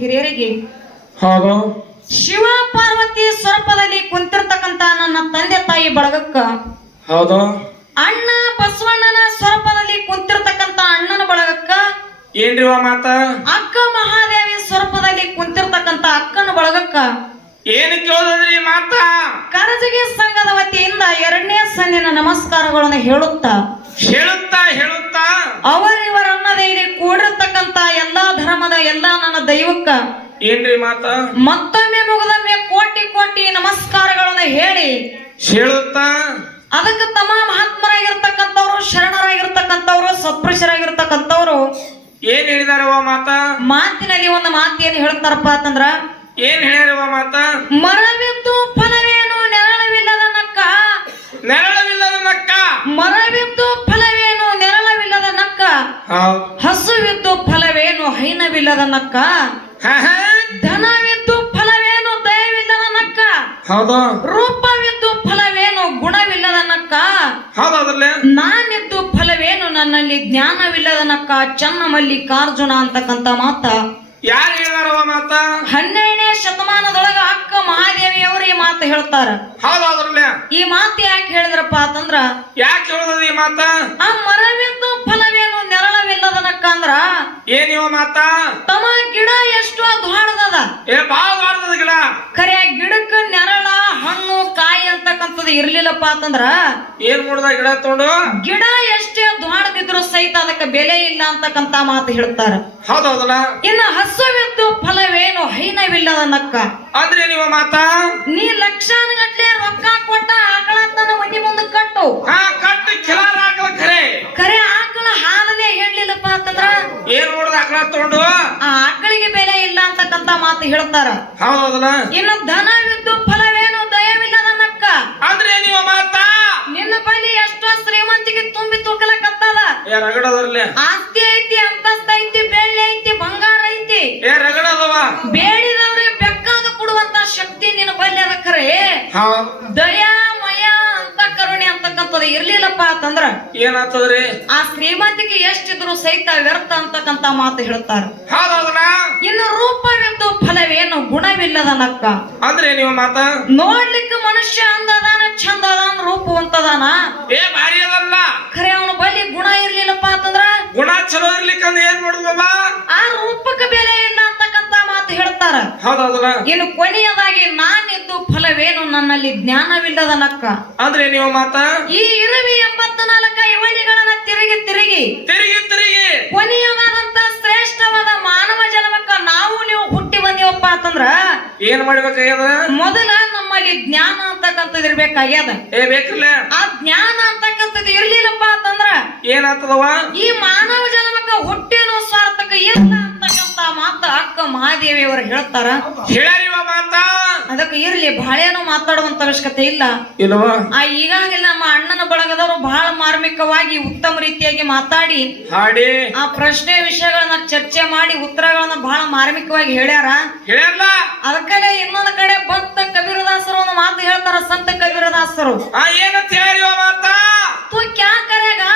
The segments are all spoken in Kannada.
ಹಿರಿಯರಿಗೆ ಹೌದು ಶಿವ ಪಾರ್ವತಿ ಸ್ವರೂಪದಲ್ಲಿ ಕುಂತಿರ್ತಕ್ಕಂತ ನನ್ನ ತಂದೆ ತಾಯಿ ಬಳಗಕ್ಕ ಹೌದು ಅಣ್ಣ ಬಸವಣ್ಣನ ಸ್ವರೂಪದಲ್ಲಿ ಕುಂತಿರ್ತಕ್ಕಂತ ಅಣ್ಣನ ಬಳಗಕ್ಕ ಏನ್ರಿ ಮಾತ ಅಕ್ಕ ಮಹಾದೇವಿ ಸ್ವರೂಪದಲ್ಲಿ ಕುಂತಿರ್ತಕ್ಕಂತ ಅಕ್ಕನ ಬಳಗಕ್ಕ ಏನ್ ಕೇಳೋದ್ರಿ ಮಾತ ಕರಜಗಿ ಸಂಘದ ವತಿಯಿಂದ 2ನೇ ಸಂದಿನ ನಮಸ್ಕಾರಗಳನ್ನು ಹೇಳುತ್ತಾ ಹೇಳುತ್ತಾ ಅವರಿವರನ್ನದೇ ಇಲ್ಲಿ ಕೂಡಿರ್ತಕ್ಕಂತ ಎಲ್ಲಾ ಧರ್ಮದ ಎಲ್ಲಾ ನನ್ನ ದೈವಕ್ಕ ಏನ್ರಿ ಮಾತ ಮತ್ತೊಮ್ಮೆ ಮುಗಿದೊಮ್ಮೆ ಕೋಟಿ ಕೋಟಿ ನಮಸ್ಕಾರಗಳನ್ನು ಹೇಳುತ್ತಾ ಅದಕ್ಕೆ ತಮ್ಮ ಮಹಾತ್ಮರಾಗಿರ್ತಕ್ಕಂಥವ್ರು ಶರಣರಾಗಿರ್ತಕ್ಕಂಥವ್ರು ಸತ್ಪುರುಷರಾಗಿರ್ತಕ್ಕಂಥವ್ರು ಏನ್ ಹೇಳಿದಾರ ಮಾತ ಮಾತಿನಲ್ಲಿ ಒಂದು ಮಾತೇನು ಹೇಳ್ತಾರಪ್ಪ ಅಂತಂದ್ರ ಏನ್ ಹೇಳ್ಯಾರ ಮಾತ ಮರವಿದ್ದು ಫಲವೇನು ನೆರಳವಿಲ್ಲದ ನಕ್ಕ ಮರವಿದ್ದು ಫಲವೇನು ನೆರಳವಿಲ್ಲದ ನಕ್ಕ ಹಸುವಿದ್ದು ಫಲವೇನು ಹೈನವಿಲ್ಲದ ನಕ್ಕ ಧನವಿದ್ದು ಫಲವೇನು ದಯವಿಲ್ಲದ ನಕ್ಕ ಹೌದು ರೂಪವಿದ್ದು ಫಲವೇನು ಗುಣವಿಲ್ಲದ ನಕ್ಕ ನಾನಿದ್ದು ಫಲವೇನು ನನ್ನಲ್ಲಿ ಜ್ಞಾನವಿಲ್ಲದ ನಕ್ಕ ಚನ್ನ ಮಲ್ಲಿಕಾರ್ಜುನ ಅಂತಕ್ಕಂತ ಮಾತ ಯಾರು ಹೇಳಿದಾರ ಮಾತ 12ನೇ ಶತಮಾನದೊಳಗ ಅಕ್ಕ ಮಹಾದೇವಿಯವರು ಈ ಮಾತು ಹೇಳ್ತಾರ. ಈ ಮಾತು ಯಾಕೆ ಹೇಳಿದ್ರಪ್ಪ ಅಂತಂದ್ರ ಯಾಕೆ ಹೇಳೋದು ಈ ಮಾತ ಆ ಮರವಿದ್ದು ಫಲವೇನು ನೆರಳವಿಲ್ಲದನಕ್ಕ ಅಂದ್ರ ಏನಿವ ಮಾತ ತಮ್ಮ ಗಿಡ ಎಷ್ಟು ದ್ವಾಡದ ಬಾಳ ದ್ವಾಡದ ಗಿಡ ಖರೆ ಗಿಡಕ್ಕ ನೆರಳ ಹಣ್ಣು ಕಾಯಿ ಅಂತಕ್ಕಂಥದ್ದು ಇರ್ಲಿಲ್ಲಪ್ಪ ಅಂತಂದ್ರ ಏನ್ ಮಾಡುದ ಗಿಡ ತಗೊಂಡು ಗಿಡ ಎಷ್ಟೇ ದ್ವಾಡದಿದ್ರು ಸಹಿತ ಅದಕ್ಕೆ ಬೆಲೆ ಇಲ್ಲ ಅಂತಕ್ಕಂತ ಮಾತು ಹೇಳ್ತಾರ. ಹೌದೌದಲ್ಲ ಇನ್ನು ಹಸುವಿದ್ದು ಫಲವೇನು ಹೈನವಿಲ್ಲದ ನಕ್ಕ ಅಂದ್ರೆ ನೀವು ಮಾತ ನೀ ಲಕ್ಷಾನುಗಟ್ಲೆ ರೊಕ್ಕ ಕೊಟ್ಟ ಆಕಳತನ ಮನಿ ಮುಂದೆ ಕಟ್ಟು ಕಟ್ಟು ಕಿಲಾರ ಆಕಳ ಖರೆ ಆಕಳ ಹಾಲನೇ ಹೇಳಲಿಲ್ಲಪ್ಪ ಅಂತಂದ್ರ ಏನ್ ನೋಡ್ದ ಆಕಳ ತಗೊಂಡು ಆ ಆಕಳಿಗೆ ಬೆಲೆ ಇಲ್ಲ ಅಂತಕ್ಕಂತ ಮಾತು ಹೇಳ್ತಾರ. ಹೌದೌದಲ್ಲ ಇನ್ನು ಧನವಿದ್ದು ಫಲವೇನು ದಯವಿಲ್ಲದ ನಕ್ಕ ಅಂದ್ರೆ ನೀವು ಮಾತ ನಿನ್ನ ಬಳಿ ಎಷ್ಟೋ ಶ್ರೀಮಂತಿಗೆ ತುಂಬಿ ತುಳ್ಕಲಕತ್ತದ ರಗಡದ್ರಲ್ಲಿ ಆಸ್ತಿ ಐತಿ ಅಂತಸ್ತ ಐತಿ ಬೆಳ್ಳಿ ಐತಿ ಬಂಗಾರ ಐತಿ ರಗಡದವ ಬೇಡಿದವ್ರಿಗೆ ಬೆಕ್ಕಾದ ಕೊಡುವಂತ ಶಕ್ತಿ ನಿನ್ನ ಬಳಿ ಅದ ಖರೆ ದಯಾಮಯ ಅಂತ ಕರುಣೆ ಅಂತಕ್ಕಂಥದ್ದು ಇರ್ಲಿಲ್ಲಪ್ಪ ಅಂತಂದ್ರ ಏನಾಗ್ತದ್ರಿ ಆ ಶ್ರೀಮಂತಿಗೆ ಎಷ್ಟಿದ್ರು ಸಹಿತ ವ್ಯರ್ಥ ಅಂತಕ್ಕಂತ ಮಾತು ಹೇಳ್ತಾರ. ಇನ್ನು ರೂಪವಿದ್ದು ಫಲವೇನು ಗುಣವಿಲ್ಲದ ನಕ್ಕ ಅಂದ್ರೆ ನೀವು ಮಾತ ನೋಡ್ಲಿಕ್ಕೆ ಮನುಷ್ಯ ಅಂದದಾನ ಚಂದ ಅದಾನ ರೂಪವಂತದಾನ ಭಾರಿ ಅದಲ್ಲ ಖರೆ ಅವನ ಬಳಿ ಗುಣ ಇರ್ಲಿಲ್ಲಪ್ಪ ಅಂತಂದ್ರ ಗುಣ ಚಲೋ ಇರ್ಲಿಕ್ಕಂದ್ರ ಏನ್ ಮಾಡುದು ಆ ರೂಪಕ್ಕೆ ಬೆಲೆ ಇಲ್ಲ ಅಂತಕ್ಕಂತ ಮಾತು ಹೇಳ್ತಾರ. ಹೌದೌದಲ್ಲ ಇನ್ನು ಕೊನೆಯದಾಗಿ ನಾನಿದ್ದು ಫಲವೇನು ನನ್ನಲ್ಲಿ ಜ್ಞಾನವಿಲ್ಲದ ನಕ್ಕ ಅಂದ್ರೆ ನೀವು ಮಾತ ಈ 84 ಯುವನಿಗಳನ್ನ ತಿರುಗಿ ತಿರುಗಿ ಕೊನೆಯದಾದಂತ ಶ್ರೇಷ್ಠವಾದ ಮಾನವ ಜನ್ಮಕ್ಕ ನಾವು ನೀವು ಹುಟ್ಟಿ ಬಂದಿವಪ್ಪ ಅಂತಂದ್ರ ಏನ್ ಮಾಡ್ಬೇಕಾಗ್ಯದ ಮೊದಲ ನಮ್ಮಲ್ಲಿ ಜ್ಞಾನ ಅಂತಕ್ಕಂಥದ್ದು ಇರ್ಬೇಕಾಗ್ಯದ. ಬೇಕಿಲ್ಲ ಆ ಜ್ಞಾನ ಅಂತಕ್ಕಂಥದ್ದು ಇರ್ಲಿಲ್ಲಪ್ಪ ಅಂತಂದ್ರ ಏನಾಗ್ತದವ ಈ ಮಾನವ ಜನ್ಮಕ್ಕ ಹುಟ್ಟಿನೋ ಸ್ವಾರ್ಥಕ ಇಲ್ಲ ಅಂತಕ್ಕಂತ ಮಾತ ಅಕ್ಕ ಮಹಾದೇವಿಯವರು ಹೇಳ್ತಾರ. ಹೇಳ್ಯಾರಿವ ಮಾತ ಅದಕ್ಕೆ ಇರ್ಲಿ ಬಹಳೇನು ಮಾತಾಡುವಂತ ಅವಶ್ಯಕತೆ ಇಲ್ಲ ಇಲ್ವಾ ಈಗಾಗಲೇ ನಮ್ಮ ಅಣ್ಣನ ಬಳಗದವರು ಬಹಳ ಮಾರ್ಮಿಕವಾಗಿ ಉತ್ತಮ ರೀತಿಯಾಗಿ ಮಾತಾಡಿ ಹಾಡಿ ಆ ಪ್ರಶ್ನೆ ವಿಷಯಗಳನ್ನ ಚರ್ಚೆ ಮಾಡಿ ಉತ್ತರಗಳನ್ನ ಬಹಳ ಮಾರ್ಮಿಕವಾಗಿ ಹೇಳ್ಯಾರ. ಅದಕ್ಕಲ್ಲೇ ಇನ್ನೊಂದು ಕಡೆ ಭಕ್ತ ಕಬೀರದಾಸರು ಒಂದು ಮಾತು ಹೇಳ್ತಾರ. ಸಂತ ಕಬೀರದಾಸರು ಏನಂತ ಹೇಳಿವ ಮಾತ ತೂ ಕ್ಯಾ ಕರೆಗಾ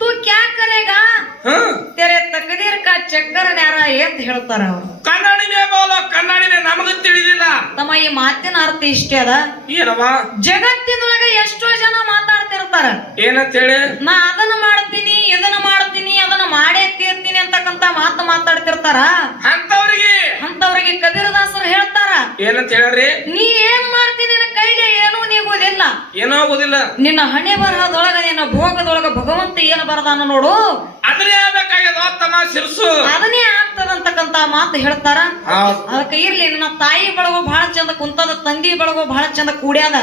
तू क्या करेगा तेरे तकदीर का चक्कर न्यारा ಅಂತ ಹೇಳ್ತಾರ ಅವರು. ಕನ್ನಡಿನೇ ಬೋಲೋ ಕನ್ನಡಿನೇ ನಮಗೆ ತಿಳಿದಿಲ್ಲ ತಮ್ಮ ಈ ಮಾತಿನ ಅರ್ಥ ಇಷ್ಟೇ ಅದ. ಏನವ ಜಗತ್ತಿನೊಳಗ ಎಷ್ಟೋ ಜನ ಮಾತಾಡ್ತಿರ್ತಾರ ಏನಂತ ಹೇಳಿ ನಾ ಅದನ್ನ ಮಾಡ್ತೀನಿ ಇದನ್ನ ಮಾಡ್ತೀನಿ ಅದನ್ನ ಮಾಡೇ ತೀರ್ತೀನಿ ಅಂತಕ್ಕಂತ ಮಾತು ಮಾತಾಡ್ತಿರ್ತಾರ. ಅಂತವ್ರಿಗೆ ಕಬೀರದಾಸರು ಹೇಳ್ತಾರ ಏನಂತ ಹೇಳ್ರಿ ನೀ ಏನ್ ಮಾಡ್ತೀನಿ ನಿನ್ನ ಕೈಲಿ ಏನೂ ನೀಗುವುದಿಲ್ಲ ಏನೋ ಆಗುದಿಲ್ಲ ನಿನ್ನ ಹಣೆ ಬರಹದೊಳಗ ನಿನ್ನ ಭೋಗದೊಳಗ ಭಗವಂತ ಏನು ಬರದಾನ ನೋಡು ಅದನ್ನೇ ಆಗ್ಬೇಕಾಗ್ಯದ ತಮ್ಮ ಶಿರ್ಸು ಅದನ್ನೇ ಆಗ್ತದಂತಕ್ಕಂತ ಮಾತು ಹೇಳ್ತಾರ. ಅದಕ್ಕೆ ಇರ್ಲಿ ನನ್ನ ತಾಯಿ ಬಳಗೋ ಬಹಳ ಚಂದ ಕುಂತದ ತಂದಿ ಬಳಗೋ ಬಹಳ ಚಂದ ಕೂಡ್ಯಾದ.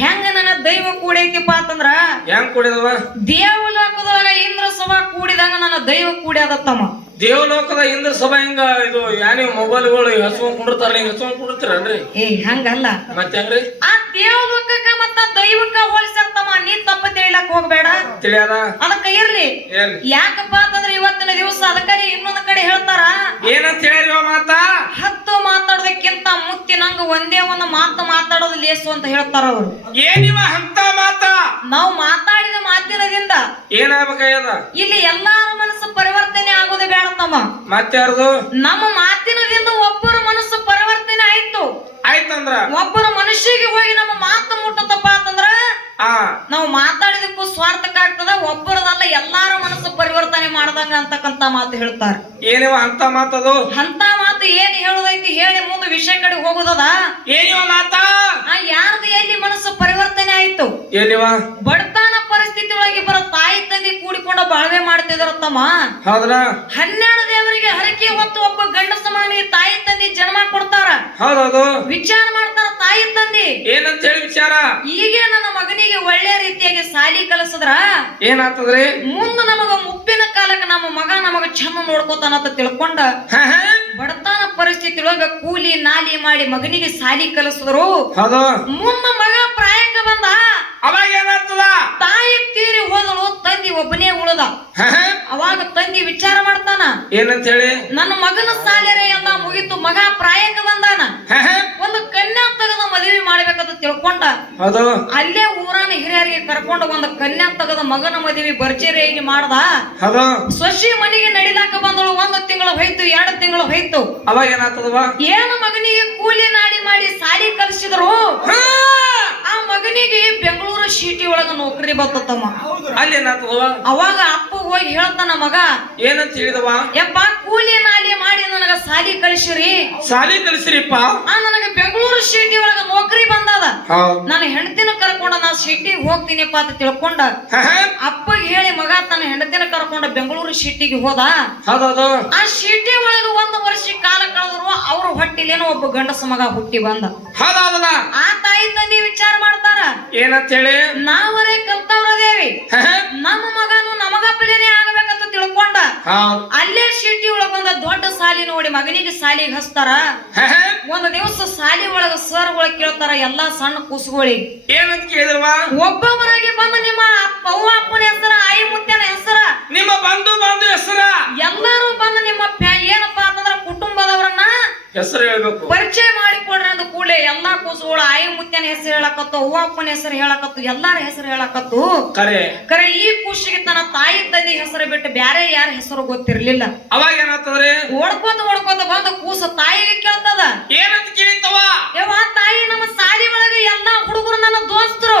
ಹೆಂಗ ನನ್ನ ದೈವ ಕೂಡೈತಿಪ್ಪ ಅಂತಂದ್ರ ಹೆಂಗ್ ಕೂಡ್ಯದವ ದೇವಲೋಕದೊಳಗ ಇಂದ್ರ ಸಭಾ ಕೂಡಿದಂಗ ನನ್ನ ದೈವ ಕೂಡ್ಯಾದ ತಮ್ಮ. ದೇವಲೋಕದ ಇಂದ್ರ ಸಭಾ ಹಿಂಗ ಇದು ಯಾನಿ ಮೊಬೈಲ್ಗಳು ಹಸ್ಕೊಂಡ್ ಕುಂಡಿರ್ತಾರ ಹಿಂಗ ಹಸ್ಕೊಂಡ್ ಕುಂಡಿರ್ತೀರನ್ರಿ ಹಂಗಲ್ಲ ಮತ್ತೆ ಹೆಂಗ್ರಿ ಆ ದೇವಲೋಕಕ್ಕ ಮತ್ತ ದೈವಕ್ಕ ಹೋಲಿಸಿರ್ತಮ್ಮ ನೀ ತಪ್ಪ ತಿಳಿಲಕ್ ಹೋಗ್ಬೇಡ ತಿಳಿಯದ. ಅದಕ್ಕ ಇರ್ಲಿ ಯಾಕಪ್ಪ ಅಂತಂದ್ರ ಇವತ್ತಿನ ದಿವಸ ಅದಕ್ಕಲ್ಲಿ ಇನ್ನೊಂದ್ ಕಡೆ ಹೇಳ್ತಾರ ಏನಂತ ಹೇಳಿವ ಮಾತ 10 ಮಾತಾಡೋದಕ್ಕಿಂತ ಮುತ್ತಿ ನಂಗ ಒಂದೇ ಒಂದು ಮಾತು ಮಾತು ಮಾತಾಡೋದು ಲೇಸು ಅಂತ ಹೇಳ್ತಾರ ಅವ್ರು. ಏನಿವ ಅಂತ ಮಾತ? ನಾವು ಮಾತಾಡಿದ ಮಾತಿನದಿಂದ ಏನಾಗಬೇಕಾಗ್ಯದ? ಇಲ್ಲಿ ಎಲ್ಲಾರ ಮನಸ್ಸು ಪರಿವರ್ತನೆ ಆಗೋದು ಬೇಡ ತಮ್ಮ. ಮತ್ತಾರ್ದು? ನಮ್ಮ ಮಾತಿನದಿಂದ ಒಬ್ಬರ ಮನಸ್ಸು ಪರಿವರ್ತನೆ ಆಯ್ತಂದ್ರ ಒಬ್ಬರ ಮನುಷ್ಯಗೆ ಹೋಗಿ ನಮ್ಮ ಮಾತು ಮುಟ್ಟತಪ್ಪ ಅಂತಂದ್ರ ನಾವು ಮಾತಾಡಿದಕ್ಕೂ ಸ್ವಾರ್ಥಕ ಆಗ್ತದ, ಒಬ್ಬರದಲ್ಲ ಎಲ್ಲಾರ ಮನಸ್ಸು ಪರಿವರ್ತನೆ ಮಾಡ್ದಂಗ ಅಂತಕ್ಕಂತ ಮಾತು ಹೇಳ್ತಾರೆ. ಏನಿವ ಅಂತ ಮಾತದು? ಅಂತ ಮಾತು ಏನ್ ಹೇಳುದೈತಿ ಹೇಳಿ ಮುಂದೆ ವಿಷಯ ಕಡೆ ಹೋಗುದದ. ಏನಿವ ಮಾತ? ಯಾರ್ದು ಎಲ್ಲಿ ಮನಸ್ಸು ಪರಿವರ್ತನೆ ಆಯ್ತು? ಏನಿವ? ಬಡತನ ಪರಿಸ್ಥಿತಿ ಒಳಗೆ ಬರೋ ತಾಯಿ ತಂದೆ ಕೂಡಿಕೊಂಡ ಬಾಳ್ವೆ ಮಾಡ್ತಿದಾರ ತಮ್ಮ. ಹೌದ್ರ? 12 ದೇವರಿಗೆ ಹರಕೆ ಹೊತ್ತು ಒಬ್ಬ ಗಂಡಸ ಮಗನಿಗೆ ತಾಯಿ ತಂದೆ ಜನ್ಮ ಕೊಡ್ತಾರ. ಹೌದೌದು. ವಿಚಾರ ಮಾಡ್ತಾರ ತಾಯಿ ತಂದೆ ಏನಂತ ಹೇಳಿ ವಿಚಾರ? ಈಗ ನನ್ನ ಮಗನಿಗೆ ಒಳ್ಳೆ ರೀತಿಯಾಗಿ ಸಾಲಿ ಕಲಿಸಿದ್ರ ಏನಾಗ್ತದ್ರಿ? ಮುಂದ ನಮಗ ಮುಪ್ಪಿನ ಕಾಲಕ್ಕೆ ನಮ್ಮ ಮಗ ನಮಗ ಚಂದ ನೋಡ್ಕೋತಾನ ಅಂತ ತಿಳ್ಕೊಂಡ ಬಡತನ ಪರಿಸ್ಥಿತಿ ಒಳಗ ಕೂಲಿ ನಾಲಿ ಮಾಡಿ ಮಗನಿಗೆ ಸಾಲಿ ಕಲಿಸಿದ್ರು. ಮುಂದ ಮಗ ಪ್ರಾಯಕ್ಕೆ ಬಂದ. ಅವಾಗ ಏನಾಗ್ತದ? ತಾಯಿ ತೀರಿ ಹೋದಳು, ತಂದಿ ಒಬ್ಬನೇ ಉಳದ. ಅವಾಗ ತಂದಿ ವಿಚಾರ ಮಾಡ್ತಾನ, ಏನಂತ ಹೇಳಿ? ನನ್ನ ಮಗನ ಸಾಲಿರೆ ಎಲ್ಲ ಮುಗಿತು, ಮಗ ಪ್ರಾಯಕ್ಕೆ ಬಂದಾನ, ಒಂದು ಕನ್ಯಾ ತೆಗೆದ ಮದುವೆ ಮಾಡ್ಬೇಕಂತ ತಿಳ್ಕೊಂಡ ಅಲ್ಲೇ ಊರಾನ ಹಿರಿಯರಿಗೆ ಕರ್ಕೊಂಡು ಒಂದು ಕನ್ಯಾ ತೆಗೆದ ಮಗನ ಮದುವೆ ಭರ್ಜರಿಯಾಗಿ ಮಾಡ್ದ. ಸೊಸಿ ಮನೆಗೆ ನಡಿಲಾಕ ಬಂದಳು. 1 ತಿಂಗಳು ಹೋಯ್ತು, 2 ತಿಂಗಳು ಹೋಯ್ತು. ಅವಾಗ ಏನಾಗ್ತದವ? ಏನು ಮಗನಿಗೆ ಕೂಲಿ ನಾಡಿ ಮಾಡಿ ಸಾಲಿ ಕಲಿಸಿದ್ರು. ಆ ಮಗನಿಗೆ ಬೆಂಗಳೂರು ಸಿಟಿ ಒಳಗ ನೌಕರಿ ಬರ್ತಮ್ಮ. ಅಲ್ಲಿ ಏನಾಗ್ತದವ? ಅವಾಗ ಅಪ್ಪ ಹೋಗಿ ಹೇಳ್ತಾನ, ಮಗ ಏನಂತ ಹೇಳಿದವ? ಯಪ್ಪ ಕೂಲಿ ನಾಲಿ ಮಾಡಿ ನನಗ ಸಾಲಿ ಕಲಿಸಿರಿ. ಸಾಲಿ ಕಲಿಸಿರಿಪ್ಪ, ನನಗ ಬೆಂಗಳೂರು ಸಿಟಿ ಒಳಗ ನೌಕರಿ ಬಂದದ. ನನ್ನ ಹೆಂಡತಿನ ಕರ್ಕೊಂಡ ನಾ ಸಿಟಿಗೆ ಹೋಗ್ತೀನಿಪ್ಪ ಅಂತ ತಿಳ್ಕೊಂಡ ಅಪ್ಪಗೆ ಹೇಳಿ ಮಗ ತನ್ನ ಹೆಂಡತಿನ ಕರ್ಕೊಂಡ ಬೆಂಗಳೂರು ಸಿಟಿಗೆ ಹೋದ. ಆ ಸಿಟಿ ಒಳಗ 1 ವರ್ಷ ಕಾಲ ಕಳೆದ್ರು ಅವ್ರ ಹೊಟ್ಟಿಲೇನೋ ಒಬ್ಬ ಗಂಡಸ ಮಗ ಹುಟ್ಟಿ ಬಂದ. ಆ ತಾಯಿ ತಂದೆ ವಿಚಾರ ಮಾಡ್ತಾರ, ಏನಂತ ಹೇಳಿ? ನಾವರೇ ಕಲ್ತವ್ರದೇವಿ, ನಮ್ಮ ಮಗನು ನಮಗ ಪಿಲೇನೆ ಆಗಬೇಕಂತ ತಿಳ್ಕೊಂಡ ಅಲ್ಲೇ ಸಿಟಿ ಒಳಗ ಬಂದ ದೊಡ್ಡ ಸಾಲಿ ನೋಡಿ ಮಗನಿಗೆ ಸಾಲಿಗೆ ಹಚ್ತಾರ. ಒಂದು ದಿವಸ ಸಾಲಿ ಒಳಗ ಸರ್ ಒಳಗ ಕೇಳ್ತಾರ ಎಲ್ಲಾ ಸಣ್ಣ ಕೂಸುಗಳಿಗೆ. ಏನಂತ ಕೇಳಿದ್ರವ? ಒಬ್ಬೊಬ್ಬರಾಗಿ ಬಂದು ನಿಮ್ಮ ಅವ್ವ ಅಪ್ಪನ ಹೆಸರ, ಆಯಿ ಮುತ್ತನ ಹೆಸರ, ನಿಮ್ಮ ಬಂಧು ಹೆಸರ ಎಲ್ಲರೂ ಬಂದು ನಿಮ್ಮ ಏನಪ್ಪಾ ಅಂತಂದ್ರ ಕುಟುಂಬದವರನ್ನ ಹೆಸರು ಹೇಳ್ಬೇಕು, ಪರಿಚಯ ಮಾಡಿಕೊಡ್ರಿ ಅಂದ ಕೂಡಲೇ ಎಲ್ಲಾ ಕೂಸುಗಳು ಆಯಿ ಮುತ್ತನ ಹೆಸರು ಹೇಳಕತ್ತು, ಅವ್ವ ಅಪ್ಪನ ಹೆಸರು ಹೇಳಕತ್ತು, ಎಲ್ಲಾರ ಹೆಸರು ಹೇಳಕತ್ತು. ಕರೆ ಈ ಕೂಸಿಗೆ ತನ್ನ ತಾಯಿ ತಂದೆ ಹೆಸರು ಬಿಟ್ಟು ಬ್ಯಾರೆ ಯಾರ ಹೆಸರು ಗೊತ್ತಿರ್ಲಿಲ್ಲ. ಅವಾಗ ಏನಾಗ್ತದ್ರಿ? ಓಡ್ಕೋತ ಬಂದ ಕೂಸು ತಾಯಿಗೆ ಕೇಳ್ತದ, ಏನಂತ ಕೇಳಿತವ? ಯವ್ವ ತಾಯಿ, ನಮ್ಮ ಸಾಲಿ ಒಳಗೆ ಎಲ್ಲಾ ಹುಡುಗರು ನನ್ನ ದೋಸ್ತರು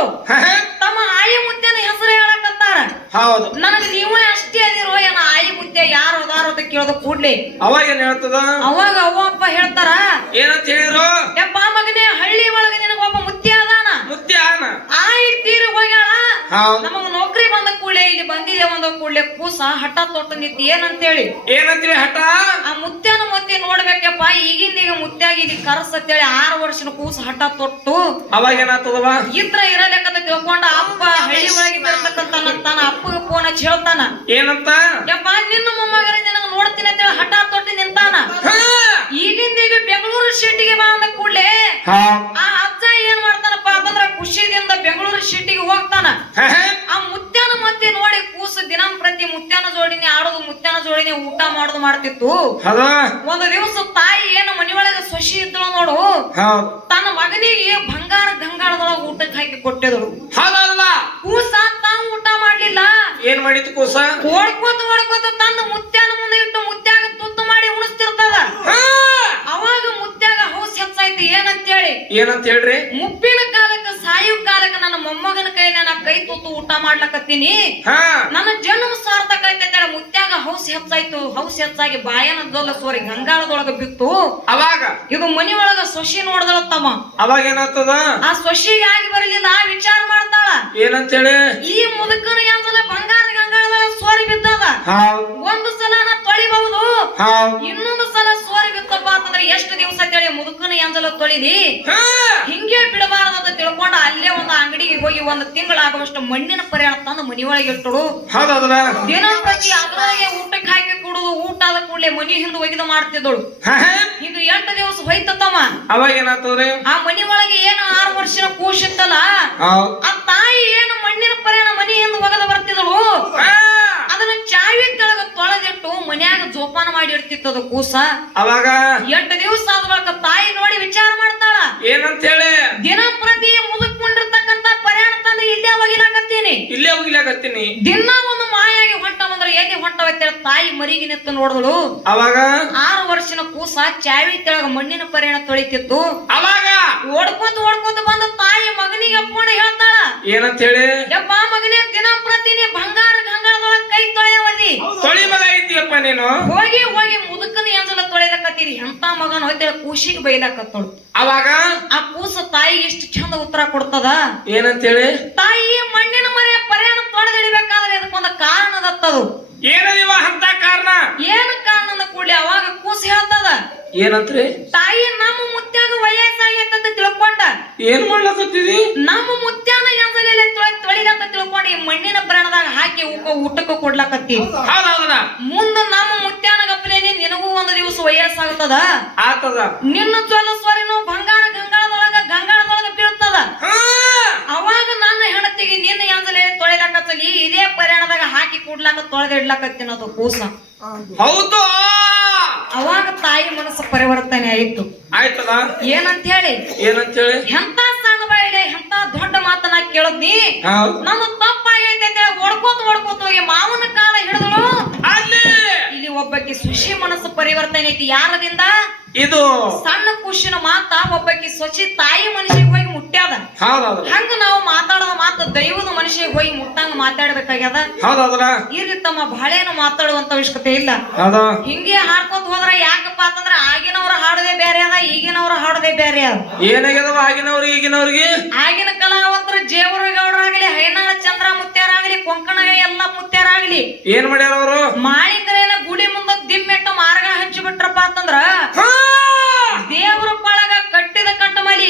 ತಮ್ಮ ಆಯಿ ಮುತ್ತನ ಹೆಸರು ಹೇಳಕತ್ತಾರ. ಹೌದು, ನನಗೆ ನೀವೇ ಅಷ್ಟೇ ಅದಿರೋ ಏನ ಆಯಿ ಮುತ್ತೆ ಯಾರು ಅದಾರ ಅಂತ ಕೇಳದ ಕೂಡ್ಲೆ ಅವಾಗ ಏನ್ ಹೇಳ್ತದ? ಅವಾಗ ಅವ್ವ ಅಪ್ಪ ಹೇಳ್ತಾರ, ಏನಂತ ಹೇಳಿದ್ರು? ಯಪ್ಪ ಮಗನೇ, ಹಳ್ಳಿ ಒಳಗೆ ನಿನಗ ಒಬ್ಬ ಮುತ್ಯ ಅದಾನ, ಆಯಿ ತೀರಿ ಹೋಗ್ಯಾಳ, ನಮಗ ನೌಕರಿ ಬಂದ ಕೂಡಲೇ ಇಲ್ಲಿ ಬಂದಿದೆ ಒಂದ ಕೂಡಲೇ ಕೂಸ ಹಠ ತೊಟ್ಟು ನಿಂತಿ. ಏನಂತೇಳಿ ಹಠ? ಆ ಮುತ್ಯನ ಮತ್ತೆ ನೋಡ್ಬೇಕಪ್ಪ, ಈಗಿಂದೀಗ ಮುತ್ಯಾಗಿ ಇಲ್ಲಿ ಕರ್ಸತ್ತೇಳಿ 6 ವರ್ಷದ ಕೂಸ ಹಠ ತೊಟ್ಟು ಅವಾಗ ಏನಾಗ್ತದವ? ಇದ್ರ ಇರಲೇಕಂತ ತಿಳ್ಕೊಂಡ ಅಪ್ಪ ಹಳ್ಳಿ ಒಳಗೆ ಬರ್ತಕ್ಕಂತ ತಾನ ಅಪ್ಪಗ ಫೋನ್ ಹಚ್ಚಿ ಹೇಳ್ತಾನ, ಏನಂತ? ಯಪ್ಪ ನಿನ್ನ ಮೊಮ್ಮಗರ ನಿನಗ ನೋಡ್ತೀನಿ ಅಂತೇಳಿ ಹಠ ತೊಟ್ಟು ನಿಂತಾನ. ಈಗಿಂದೀಗ ಬೆಂಗಳೂರು ಸಿಟಿಗೆ ಬಾ ಅಂದ ಕೂಡ್ಲೆ ಆ ಅಜ್ಜ ಏನ್ ಮಾಡ್ತಾನಪ್ಪ ಅಂತಂದ್ರ ಖುಷಿದಿಂದ ಬೆಂಗಳೂರು ಸಿಟಿಗೆ ಹೋಗ್ತಾನ. ಆ ಮುತ್ಯಾನ ಮತ್ತೆ ನೋಡಿ ಕೂಸು ದಿನಂಪ್ರತಿ ಮುತ್ಯಾನ ಜೋಡಿನೇ ಆಡೋದು, ಮುತ್ಯಾನ ಜೋಡಿನೇ ಊಟ ಮಾಡೋದು ಮಾಡ್ತಿತ್ತು. ಒಂದು ದಿವಸ ತಾಯಿ ಏನು ಮನೆಯೊಳಗ ಸೊಸಿ ಇದ್ದಳು ನೋಡು, ತನ್ನ ಮಗನಿಗೆ ಬಂಗಾರ ಗಂಗಾಳದೊಳಗ ಊಟಕ್ಕೆ ಹಾಕಿ ಕೊಟ್ಟಿದ್ರು. ಕೂಸ ತಾವು ಊಟ ಮಾಡ್ಲಿಲ್ಲ. ಏನ್ ಮಾಡಿತ್ತು ಕೂಸ? ಓಡ್ಕೋತ ತನ್ನ ಮುತ್ಯಾನ ಮುಂದೆ ಇಟ್ಟು ಮುತ್ಯಾಗ ತುತ್ತು ಮಾಡಿ ಉಣಿಸ್ತಿರ್ತದ. ಅವಾಗ ಮುತ್ಯಾಗ ಹೌಸ್ ಹೆಚ್ಚಾಯ್ತು. ಏನಂತ ಹೇಳ್ರಿ? ಮುಪ್ಪಿನ ಕಾಲಕ್ಕ ಸಾಯು ಕಾಲಕ್ಕ ನನ್ನ ಮೊಮ್ಮಗನ ಕೈಲಿ ನಾ ಕೈ ತುತ್ತು ಊಟ ಮಾಡ್ಲಕತ್ತೀನಿ, ನನ್ನ ಜನ್ಮ ಸಾರ್ಥಕ ಐತೆ. ಮುತ್ಯಾಗ ಹೌಸ್ ಹೆಚ್ಚಾಯ್ತು. ಹೌಸ್ ಹೆಚ್ಚಾಗಿ ಬಾಯನದಲ್ಲ ಸೋರಿ ಗಂಗಾಳದೊಳಗ ಬಿತ್ತು. ಅವಾಗ ಇದು ಮನಿ ಒಳಗ ಸೊಸಿ ನೋಡ್ದಳ ತಮ್ಮ. ಅವಾಗ ಏನಾಗ್ತದ? ಆ ಸೊಸಿಗೆ ಆಗಿ ಬರಲಿಲ್ಲ. ವಿಚಾರ ಮಾಡ್ತಾಳ, ಏನಂತ ಹೇಳಿ? ಈ ಮುದುಕನ ಎಂದಲ ಬಂಗಾರ ಗಂಗಾಳದೊಳಗ ಸೋರಿ ಬಿದ್ದದ. ಒಂದು ಸಲ ನಾ ತೊಳಿಬಹುದು, ಇನ್ನೊಂದು ಸಲ ಸೋರಿ ಬಿತ್ತಪ್ಪ ಅಂತಂದ್ರೆ ಎಷ್ಟು ದಿವಸ ಅಂತೇಳಿ ಮುದುಕನ ಎಂದಲ ತೊಳಿದಿ ಹಿಂಗೆ ಬಿಡಬಾರದಂತ ತಿಳ್ಕೊಂಡ ಅಲ್ಲೇ ಒಂದು ಅಂಗಡಿಗೆ ಹೋಗಿ 1 ತಿಂಗಳಾಗುವಷ್ಟು ಮಣ್ಣಿನ ಪರಿಹಾರ ತಂದು ಮನಿಯೊಳಗೆ ಇಟ್ಟಳು. ದಿನಂಪ್ರತಿ ಅದ್ರೊಳಗೆ ಊಟಕ್ಕೆ ಹಾಕಿ ಕೊಡುದು, ಊಟ ಆದ ಕೂಡಲೇ ಮನಿ ಹಿಂದೆ ಒಗಿದು ಮಾಡ್ತಿದ್ದಳು. ಇದು 8 ದಿವಸ ಹೋಯ್ತಮ್ಮ. ಅವಾಗ ಏನಾಗ್ತದ್ರಿ? ಆ ಮನಿ ಒಳಗೆ ಏನು 6 ವರ್ಷದ ಕೂಸಿತ್ತಲ್ಲ, ಆ ತಾಯಿ ಏನು ಮಣ್ಣಿನ ಪರಿಹಾರ ಮನಿ ಹಿಂದೆ ಒಗದ ಬರ್ತಿದ್ದಳು. ಅದನ್ನ ಚಾವಿ ಕೆಳಗ ತೊಳೆದಿಟ್ಟು ಮನ್ಯಾಗ ಜೋಪಾನ ಮಾಡಿ ಇಡ್ತಿತ್ತದ ಕೂಸ. ಅವಾಗ 8 ದಿವಸ ಆದ ಬಳಿಕ ತಾಯಿ ನೋಡಿ ವಿಚಾರ ಮಾಡ್ತಾಳ, ಏನಂತ ಹೇಳಿ ದಿನಪ್ರತಿ ಮುದುಕೊಂಡಿರ್ತಕ್ಕಂತ ಪ್ರಯಾಣ ತಂದ ಇಲ್ಲೇ ಒಗಿಲಾಕತ್ತೀನಿ. ಇಲ್ಲೇ ಹೋಗ್ಲಾಕತ್ತೀನಿ. ದಿನ ಒಂದು ಮಾಯಾಗಿ ಹೊಂಟವಂದ್ರ ಎಲ್ಲಿ ಹೊಂಟವತ್ತೇಳ ತಾಯಿ ಮರಿಗೆ ನಿಂತು ನೋಡಿದಳು. ಅವಾಗ 6 ವರ್ಷದ ಕೂಸ ಚಾವಿ ತೆಳಗ ಮಣ್ಣಿನ ಪರಿಯಾಣ ತೊಳಿತಿತ್ತು. ಅವಾಗ ಓಡ್ಕೋತ ಬಂದ ತಾಯಿ ಮಗನಿಗೆ ಫೋನ್ ಹೇಳ್ತಾಳ. ಏನಂತ ಹೇಳಿ ಯಪ್ಪ ಮಗನೇ ದಿನಪ್ರತಿ ನೀ ಬಂಗಾರ ಗಂಗಾಳದೊಳಗ ಕೈ ತೊಳೆಯವದಿ. ತೊಳಿ ಮಗ ಐತಿಯಪ್ಪ ನೀನು. ಹೋಗಿ ಮುದುಕನ ಎಂಜಲ ತೊಳೆದಕತ್ತೀರಿ ಎಂತ ಮಗನ ಹೋಯ್ತೇಳ ಕೂಸಿಗೆ ಬೈಲಾಕತ್ತಳು. ಅವಾಗ ಆ ಕೂಸ ತಾಯಿಗೆ ಇಷ್ಟು ಚಂದ ಉತ್ತರ ಕೊಡ್ತದ. ಏನಂತ ಹೇಳಿ ತಾಯಿ ಮಣ್ಣಿನ ಮರೆಯ ಪರಿಯಾಣ ತೊಳೆದಿಡಬೇಕಾದ್ರೆ ಅದಕ್ಕೊಂದು ಕಾರಣದತ್ತದು. ಏನದಿವ ಅಂತ ಕಾರಣ? ಏನು ಕಾರಣದ ಕೂಡಲೇ ಅವಾಗ ಕೂಸ ಹೇಳ್ತದ. ಏನಂತ್ರಿ? ತಾಯಿ ನಮ್ಮ ಮುತ್ಯಾಗ ವಯಸ್ಸಾಗೈತಂತ ತಿಳ್ಕೊಂಡ. ಏನ್ ಮಾಡ್ಲಕತ್ತಿದಿ? ನಮ್ಮ ಮುತ್ಯಾನ ಎಂಜಲಲ್ಲಿ ತೊಳಿದಂತ ತಿಳ್ಕೊಂಡು ಈ ಮಣ್ಣಿನ ಪ್ರಾಣದಾಗ ಹಾಕಿ ಊಟಕ್ಕೆ ಕೊಡ್ಲಾಕತ್ತಿ. ಹೌದೌದ. ಮುಂದ ನಮ್ಮ ಮುತ್ಯಾನ ಗಪ್ಪಲೇನಿ ನಿನಗೂ ಒಂದು ದಿವಸ ವಯಸ್ಸಾಗ್ತದ. ಆತದ. ನಿನ್ನ ಜ್ವಲಸ್ವರಿನೂ ಬಂಗಾರ ಗಂಗಾಳದೊಳಗ ಬೀಳ್ತದ. ಅವಾಗ ನನ್ನ ಹೆಣತಿಗೆ ನಿನ್ನ ಎಂಜಲೆ ತೊಳಿಲಾಕತ್ತಲಿ ಇದೇ ಪರಿಯಾಣದಾಗ ಹಾಕಿ ಕೂಡ್ಲಾಕ ತೊಳೆದಿಡ್ಲಾಕತ್ತಿನದು ಕೂಸ. ಹೌದು. ಅವಾಗ ತಾಯಿ ಮನಸ್ಸು ಪರಿವರ್ತನೆ ಆಯ್ತು. ಆಯ್ತದ. ಏನಂತ ಹೇಳಿ ಎಂತ ಸಣ್ಣ ಬಾಯಿಲೆ ಎಂತ ದೊಡ್ಡ ಮಾತನ್ನ ಕೇಳದ್ನಿ. ನನ್ನ ತಪ್ಪಾಗೈತೆ ಅಂತ ಹೇಳಿ ಓಡ್ಕೋತ ಹೋಗಿ ಮಾವನ ಕಾಲ ಹಿಡಿದಳು. ಇಲ್ಲಿ ಒಬ್ಬಕ್ಕೆ ಸುಶಿ ಮನಸ್ಸು ಪರಿವರ್ತನೆ ಐತಿ. ಯಾರದಿಂದ? ಇದು ಸಣ್ಣ ಖುಷಿನ ಮಾತ ಒಬ್ಬಕ್ಕೆ ಸ್ವಚ್ಛ ತಾಯಿ ಮನುಷ್ಯಗೆ ಹೋಗಿ ಮುಟ್ಟ್ಯಾದ. ಹಂಗ ನಾವು ಮಾತಾಡೋದ ಮಾತು ದೈವದ ಮನುಷ್ಯಗೆ ಹೋಗಿ ಮುಟ್ಟಂಗ ಮಾತಾಡ್ಬೇಕಾಗ್ಯದ. ಇರ್ಲಿ ತಮ್ಮ ಬಹಳೇನು ಮಾತಾಡುವಂತ ಅವಶ್ಯಕತೆ ಇಲ್ಲ. ಹಿಂಗೆ ಹಾಡ್ಕೊಂತ ಹೋದ್ರ ಯಾಕಪ್ಪ ಅಂತಂದ್ರ ಆಗಿನವ್ರ ಹಾಡೋದೇ ಬೇರೆ ಅದ, ಈಗಿನವ್ರ ಹಾಡೋದೇ ಬೇರೆ ಅದ. ಏನಾಗ್ಯದವ ಆಗಿನವ್ರಿಗೆ ಈಗಿನವ್ರಿಗೆ? ಆಗಿನ ಕಲಾವಂತರು ಜೇವರಗೌಡರಾಗ್ಲಿ, ಹೈನಾಳ ಚಂದ್ರ ಮುತ್ಯಾರಾಗ್ಲಿ, ಕೊಂಕಣ ಎಲ್ಲ ಮುತ್ಯಾರಾಗ್ಲಿ ಏನ್ ಮಾಡ್ಯಾರ ಅವರು? ಮಾಳಿಂಗರೇನ ಗುಡಿ ಮುಂದ ದಿಮ್ಮೆಟ್ಟ ಮಾರ್ಗ ಹಂಚಿ ಬಿಟ್ರಪ್ಪ ಅಂತಂದ್ರ ದೇವರ ಪಾಳಗ ಕಟ್ಟಿದ ಕಟ್ಟ ಮೇಲೆ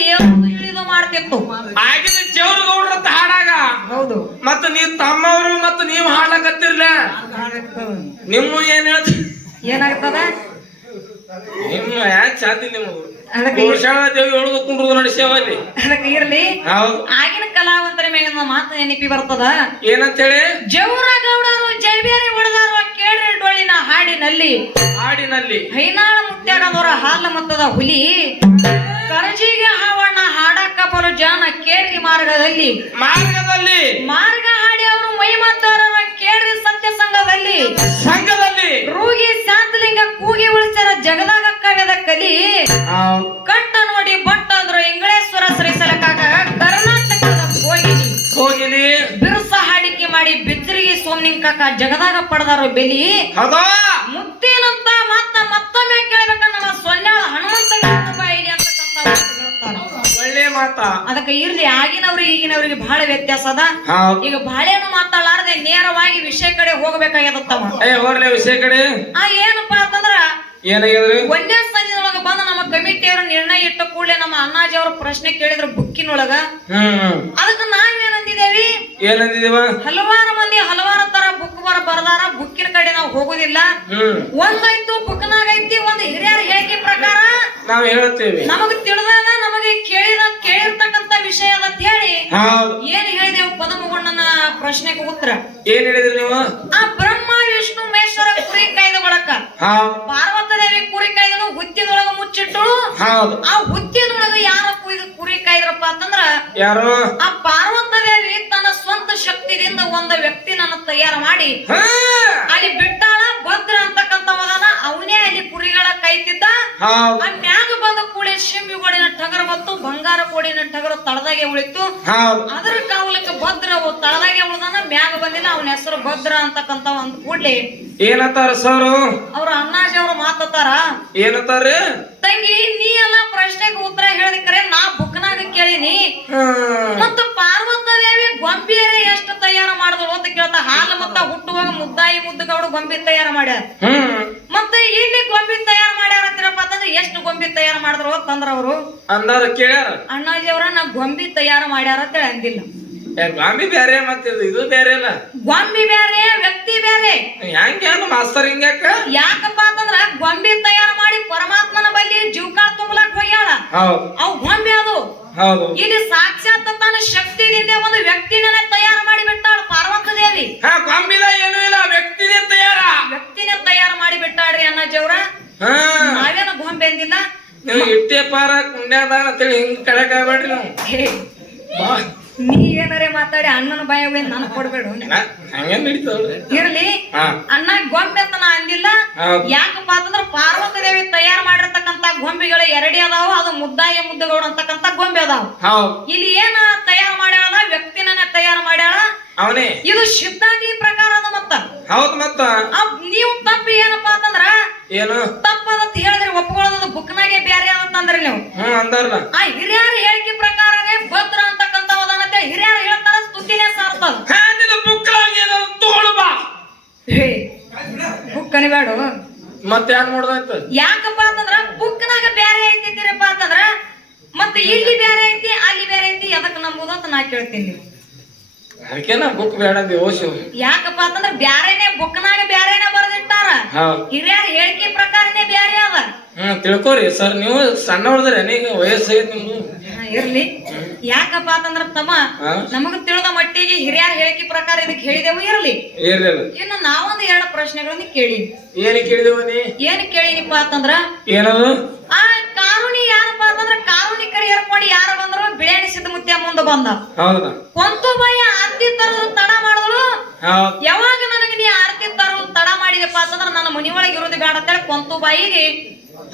ಇಳಿದು ಮಾಡ್ತಿತ್ತು. ಆಗಿನ ಜೇವರಗೌಡ್ರ ಅಂತ ಹಾಡಾಗ. ಹೌದು. ಮತ್ತ ನೀವ್ ತಮ್ಮವ್ರು ಮತ್ತ ನೀವ್ ಹಾಡ್ಲಕತ್ತಿರ್ಲ ನಿಮ್ಮ ಏನ್ ಹೇಳ್ತ ಏನಾಗ್ತದ? ನಿಮ್ಮ ಯಾಕೆ ಚಾತಿ ನಿಮ್ಮ ಅದಕ್ಕೆ ಇರ್ಲಿ. ಆಗಿನ ಕಲಾವಂತರ ಮೇಲಿನ ಮಾತು ನೆನಪಿ ಬರ್ತದ. ಏನಂತ ಹೇಳಿ? ಜವರಗೌಡರು ಜೈಬೇರಿ ಹೊಡೆದಾರ ಕೇಳ್ರಿ ಡೊಳ್ಳಿನ ಹಾಡಿನಲ್ಲಿ ಹೈನಾಳ ಮುತ್ಯಾಗದವರ ಹಾಲ ಮತ್ತದ ಹುಲಿ ಕರಜಿಗೆ ಹಾವಣ್ಣ ಹಾಡಕ್ಕ ಬರು ಜಾನ ಕೇಳ್ರಿ ಮಾರ್ಗ ಹಾಡಿ ಅವರು ಮೈ ಮಾತಾರ ಕೇಳ್ರಿ ಸತ್ಯ ಸಂಘದಲ್ಲಿ ರೂಗಿ ಶಾಂತಲಿಂಗ ಕೂಗಿ ಉಳಿಸ್ಯಾರ ಜಗದಾಗ ಕವ್ಯದ ಕಲಿ ಕಟ್ಟ ನೋಡಿ ಬಟ್ಟಾದ್ರು ಇಂಗಳೇಶ್ವರ ಶ್ರೀಸಲಕಾಗ ಕರ್ನಾಟಕದ ಹೋಗಿನಿ ಬಿರುಸ ಹಾಡಿಕೆ ಮಾಡಿ ಬಿದ್ರಿಗೆ ಸೋಮನಿಂಕಾಕ ಜಗದಾಗ ಪಡೆದಾರೋ ಬೆಲಿ ಮುತ್ತಿನಂತ ಮತ್ತೊಮ್ಮೆ ಕೇಳಬೇಕ ನಮ್ಮ ಸೊನ್ಯಾಳ ಹನುಮಂತ ಬಾಯಿಲಿ ಅಂತಕ್ಕಂತ ಒಳ್ಳೆ ಮಾತ. ಅದಕ್ಕೆ ಇರ್ಲಿ ಆಗಿನವ್ರಿಗೆ ಈಗಿನವ್ರಿಗೆ ಬಹಳ ವ್ಯತ್ಯಾಸ ಅದ. ಈಗ ಬಾಳೆನು ಮಾತಾಡಲಾರದೆ ನೇರವಾಗಿ ವಿಷಯ ಕಡೆ ಹೋಗ್ಬೇಕಾಗ್ಯದತ್ತಮ್ಮ. ವಿಷಯ ಕಡೆ ಏನಪ್ಪಾ ಅಂತಂದ್ರ ಏನಾಗ್ಯದ್ರಿ? ಒಂದೇ ಸಂಜೆಯೊಳಗ ಬಂದ ನಮ್ಮ ಕಮಿಟಿಯವರು ನಿರ್ಣಯ ಇಟ್ಟ ಕೂಡಲೇ ನಮ್ಮ ಅಣ್ಣಾಜಿ ಅವ್ರ ಪ್ರಶ್ನೆ ಕೇಳಿದ್ರು ಬುಕ್ಕಿನೊಳಗ. ಅದಕ್ಕೆ ನಾವೇನಂದಿದ್ದೇವಿ? ಹಲವಾರು ಮಂದಿ ಹಲವಾರು ತರ ಬುಕ್ ಬರ್ದಾರ. ಬುಕ್ಕಿನ ಕಡೆ ನಾವು ಹೋಗುದಿಲ್ಲ. ಒಂದೈತು ಬುಕ್ನಾಗ ಐತಿ, ಒಂದು ಹಿರಿಯರ ಹೇಳಿಕೆ ಪ್ರಕಾರ ನಾವು ಹೇಳ್ತೇವೆ. ನಮಗ್ ತಿಳಿದಾದ ನಮಗೆ ಕೇಳಿರ್ತಕ್ಕಂತ ವಿಷಯ ಅಂತ ಹೇಳಿ ಏನ್ ಹೇಳಿದೆವು? ಪದಮಗೊಂಡನ ಪ್ರಶ್ನೆಗೆ ಉತ್ತರ ಏನ್ ಹೇಳಿದ್ರಿ ನೀವು? ಆ ಬ್ರಹ್ಮ ವಿಷ್ಣು ಮಹೇಶ್ವರ ಕುರಿ ಕಾಯ್ದ ಬಳಕ ಪಾರ್ವತದೇವಿ ಕುರಿ ಕಾಯ್ದನು ಹುತ್ತಿನೊಳಗ ಮುಚ್ಚಿಟ್ಟಳು. ಆ ಹುತ್ತಿನೊಳಗ ಯಾರ ಕುರಿ ಕಾಯ್ದ್ರಪ್ಪ ಅಂತಂದ್ರ ಯಾರು? ಆ ಪಾರ್ವತದೇವಿ ತನ್ನ ಸ್ವಂತ ಶಕ್ತಿದಿಂದ ಒಂದು ವ್ಯಕ್ತಿನನ್ನ ತಯಾರು ಮಾಡಿ ಅಲ್ಲಿ ಬಿಟ್ಟಾಳ. ಭದ್ರ ಅಂತಕ್ಕಂಥವದನ ಅವನೇ ಅಲ್ಲಿ ಕುರಿಗಳ ಕಾಯ್ತಿದ್ದ. ಆ ಮ್ಯಾಗ ಬಂದ ಕೂಡಿ ಶಿಂಬಿ ಗೋಡಿನ ಟಗರ ಮತ್ತು ಬಂಗಾರ ಗೋಡಿನ ಟಗರ ತಳದಾಗೆ ಉಳಿತು. ಅದರ ಕಾವಲಕ್ಕೆ ಭದ್ರ ತಳದಾಗೆ ಉಳಿದಾನ, ಮ್ಯಾಗ ಬಂದಿಲ್ಲ. ಅವನ ಹೆಸರು ಭದ್ರ ಅಂತಕ್ಕಂಥ ಒಂದು ಕೂಡ್ಲಿ ಏನತ್ತಾರ ಸರ್ ಅವ್ರ ಅಣ್ಣಾಜಿ ಅವ್ರು ಮಾತಾರ. ಏನತ್ತಾರ? ತಂಗಿ ನೀ ಎಲ್ಲ ಪ್ರಶ್ನೆಗೆ ಉತ್ತರ ಹೇಳಿದ್ರೆ ನಾ ಬುಕ್ನಾಗ ಕೇಳಿನಿ. ಮತ್ತ ಪಾರ್ವತದೇವಿ ಗೊಂಬಿಯರೇ ಎಷ್ಟು ತಯಾರು ಮಾಡಿದ್ರು ಅಂತ ಕೇಳ್ತಾ ಹಾಲು ಮತ್ತ ಹುಟ್ಟುವಾಗ ಮುದ್ದಾಯಿ ಮುದ್ದಗೌಡ ಗೊಂಬಿ ತಯಾರು ಮಾಡ್ಯಾರ. ಮತ್ತೆ ಇಲ್ಲಿ ಗೊಂಬಿ ತಯಾರು ಮಾಡ್ಯಾರ ಅಂತಿರಪ್ಪ ಅಂತಂದ್ರೆ ಎಷ್ಟು ಗೊಂಬಿ ತಯಾರು ಮಾಡಿದ್ರು ಅಂತಂದ್ರ ಅವರು ಅಂದಾರ ಕೇಳ್ಯಾರ. ಅಣ್ಣಾಜಿ ಅವ್ರ ನಾ ಗೊಂಬಿ ತಯಾರು ಮಾಡ್ಯಾರ ಅಂತ ಹೇಳಿ ಅಂದಿಲ್ಲ. ಗೊಂಬಿ ಬೇರೆ ಮತ್ತೆ ಇದು ಬೇರೆ ಅಲ್ಲ. ಗೊಂಬಿ ಬೇರೆ ವ್ಯಕ್ತಿ ಬೇರೆ. ಹೆಂಗ ಮಾಸ್ತರ್ ಹಿಂಗ್ಯಾಕ? ಯಾಕಪ್ಪ ಅಂತಂದ್ರ ಗೊಂಬಿ ತಯಾರು ಮಾಡಿ ಪರಮಾತ್ಮನ ಬಲ್ಲಿ ಜೀವಕಾಳ ತುಂಬಲಾಕ್ ಹೋಗ್ಯಾಳ. ಅವ್ ಗೊಂಬಿ ಅದು. ಇಲ್ಲಿ ಸಾಕ್ಷಾತ್ ತನ್ನ ಶಕ್ತಿಯಿಂದ ಒಂದು ವ್ಯಕ್ತಿನೇ ತಯಾರು ಮಾಡಿ ಬಿಟ್ಟಾಳ ಪಾರ್ವತದೇವಿ. ಗೊಂಬಿಲ ಏನೂ ಇಲ್ಲ, ವ್ಯಕ್ತಿನೇ ತಯಾರು ಮಾಡಿ ಬಿಟ್ಟಾಳ್ರಿ ಅಣ್ಣಾಜಿ ಅವ್ರ. ನಾವೇನ ಗೊಂಬೆ ಅಂದಿಲ್ಲ. ನೀವು ಇಟ್ಟೆ ಪಾರ ಕುಂಡ್ಯಾದಾಗ ಅಂತೇಳಿ ಹಿಂಗ್ ಕಡೆಕ್ ಆಗ್ಬೇಡ್ರಿ ನೀವು ಹೇ, ಬಾ ನೀ ಏನಾರೇ ಮಾತಾಡಿ ಅಣ್ಣನ ಭಯ ನನ್ ಕೊಡ್ಬೇಡು ಹಂಗ ನಡೀತಾವ್ರಿ ಇರ್ಲಿ. ಹಾ ಅಣ್ಣ ಗೊಂಬೆ ಅಂತ ನಾ ಅಂದಿಲ್ಲ. ಹೌದ್. ಯಾಕಪ್ಪ ಅಂತಂದ್ರ ಪಾರ್ವತಿ ದೇವಿ ತಯಾರು ಮಾಡಿರ್ತಕ್ಕಂತ ಗೊಂಬೆಗಳು ಎರಡೇ ಅದಾವ. ಅದು ಮುದ್ದಾಯ ಮುದ್ದಗೌಡ ಅಂತಕ್ಕಂತ ಗೊಂಬೆ ಅದಾವ. ಹೌದ್. ಇಲ್ಲಿ ಏನ ತಯಾರು ಮಾಡ್ಯಾಳ, ವ್ಯಕ್ತಿನ ತಯಾರು ಮಾಡ್ಯಾಳ. ಅವನೇ ಇದು ಸಿದ್ಧಾಂತಿ ಪ್ರಕಾರ ಅದ. ಮತ್ತ ಹೌದ್ ಮತ್ತ ನೀವು ತಪ್ಪು ಏನಪ್ಪಾ ಅಂತಂದ್ರ ಏನು ತಪ್ಪದಂತ ಹೇಳಿದ್ರೆ ಒಪ್ಕೊಳ್ಳೋದು ಬುಕ್ನಾಗೆ ಬ್ಯಾರೆ ಅಂತಂದ್ರಿ ನೀವು. ಅಂದಾರಲ್ಲ ಆ ಹಿರಿಯರ ಹೇಳಿಕೆ ಪ್ರಕಾರನೇ ಭದ್ರ ಅಂತಕ್ಕಂಥವದನ್ನಂತೆ ಹಿರಿಯರು ಹೇಳ್ತಾರ, ಸ್ತುತಿನೇ ಸಾರ್ತದ. ಹೇ ಬುಕ್ ಅನಿಬೇಡ. ಮತ್ತೆ ಯಾರು ನೋಡ್ದಾಯ್ತು ಯಾಕಪ್ಪ ಅಂತಂದ್ರ ಬುಕ್ನಾಗ ಬ್ಯಾರೆ ಐತಿರಪ್ಪ ಅಂತಂದ್ರ ಮತ್ತೆ ಇಲ್ಲಿ ಬ್ಯಾರೆ ಐತಿ ಅಲ್ಲಿ ಬ್ಯಾರೆ ಐತಿ, ಎದಕ್ ನಂಬುದು ಅಂತ ನಾ ಕೇಳ್ತೀನಿ. ಅದಕ್ಕೆ ನಾ ಬುಕ್ ಬೇಡ ಓಶು. ಯಾಕಪ್ಪ ಅಂತಂದ್ರ ಬ್ಯಾರೇನೆ ಬುಕ್ನಾಗ ಬ್ಯಾರೇನೆ ಬರ್ದಿಟ್ಟಾರ. ಹಿರಿಯರ ಹೇಳಿಕೆ ಪ್ರಕಾರನೇ ಬ್ಯಾರೆ ಅದ. ತಿಳ್ಕೊರಿ ಸರ್, ನೀವು ಸಣ್ಣ ಹೊಡೆದ್ರಿ ನೀಗ ವಯಸ್ಸು ನಿಮ್ದು. ಇರ್ಲಿ. ಯಾಕಪ್ಪ ಅಂತಂದ್ರ ತಮ್ಮ ನಮಗ ತಿಳಿದ ಮಟ್ಟಿಗೆ ಹಿರಿಯರ ಹೇಳಿಕೆ ಪ್ರಕಾರ ಇದಕ್ಕೆ ಹೇಳಿದೆವು. ಇರ್ಲಿ. ಇರ್ಲಿಲ್ಲ. ಇನ್ನು ನಾವೊಂದು 2 ಪ್ರಶ್ನೆಗಳನ್ನ ಕೇಳಿವಿ. ಏನ್ ಕೇಳಿದೇವ ನೀ? ಏನ್ ಕೇಳಿನಿಪ್ಪ ಅಂತಂದ್ರ ಏನದು? ಆ ಕಾರುಣಿ ಯಾರಪ್ಪ ಅಂತಂದ್ರ ಕಾರುಣಿಕರು ಹೇರ್ಕೊಂಡು ಯಾರ ಬಂದ್ರು? ಬಿಳಿಯಣಿಸಿದ ಮುತ್ಯ ಮುಂದೆ ಬಂದ. ಹೌದಾ? ಕೊಂತುಬಾಯಿ ಆರತಿ ತರೋದು ತಡ ಮಾಡಿದ್ರು. ಯಾವಾಗ ನನಗೆ ನೀ ಆರತಿ ತರೋದು ತಡ ಮಾಡಿದಪ್ಪ ಅಂತಂದ್ರ ನನ್ನ ಮನಿಯೊಳಗೆ ಇರೋದು ಬೇಡ ಅಂತೇಳಿ ಕೊಂತುಬಾಯಿಗೆ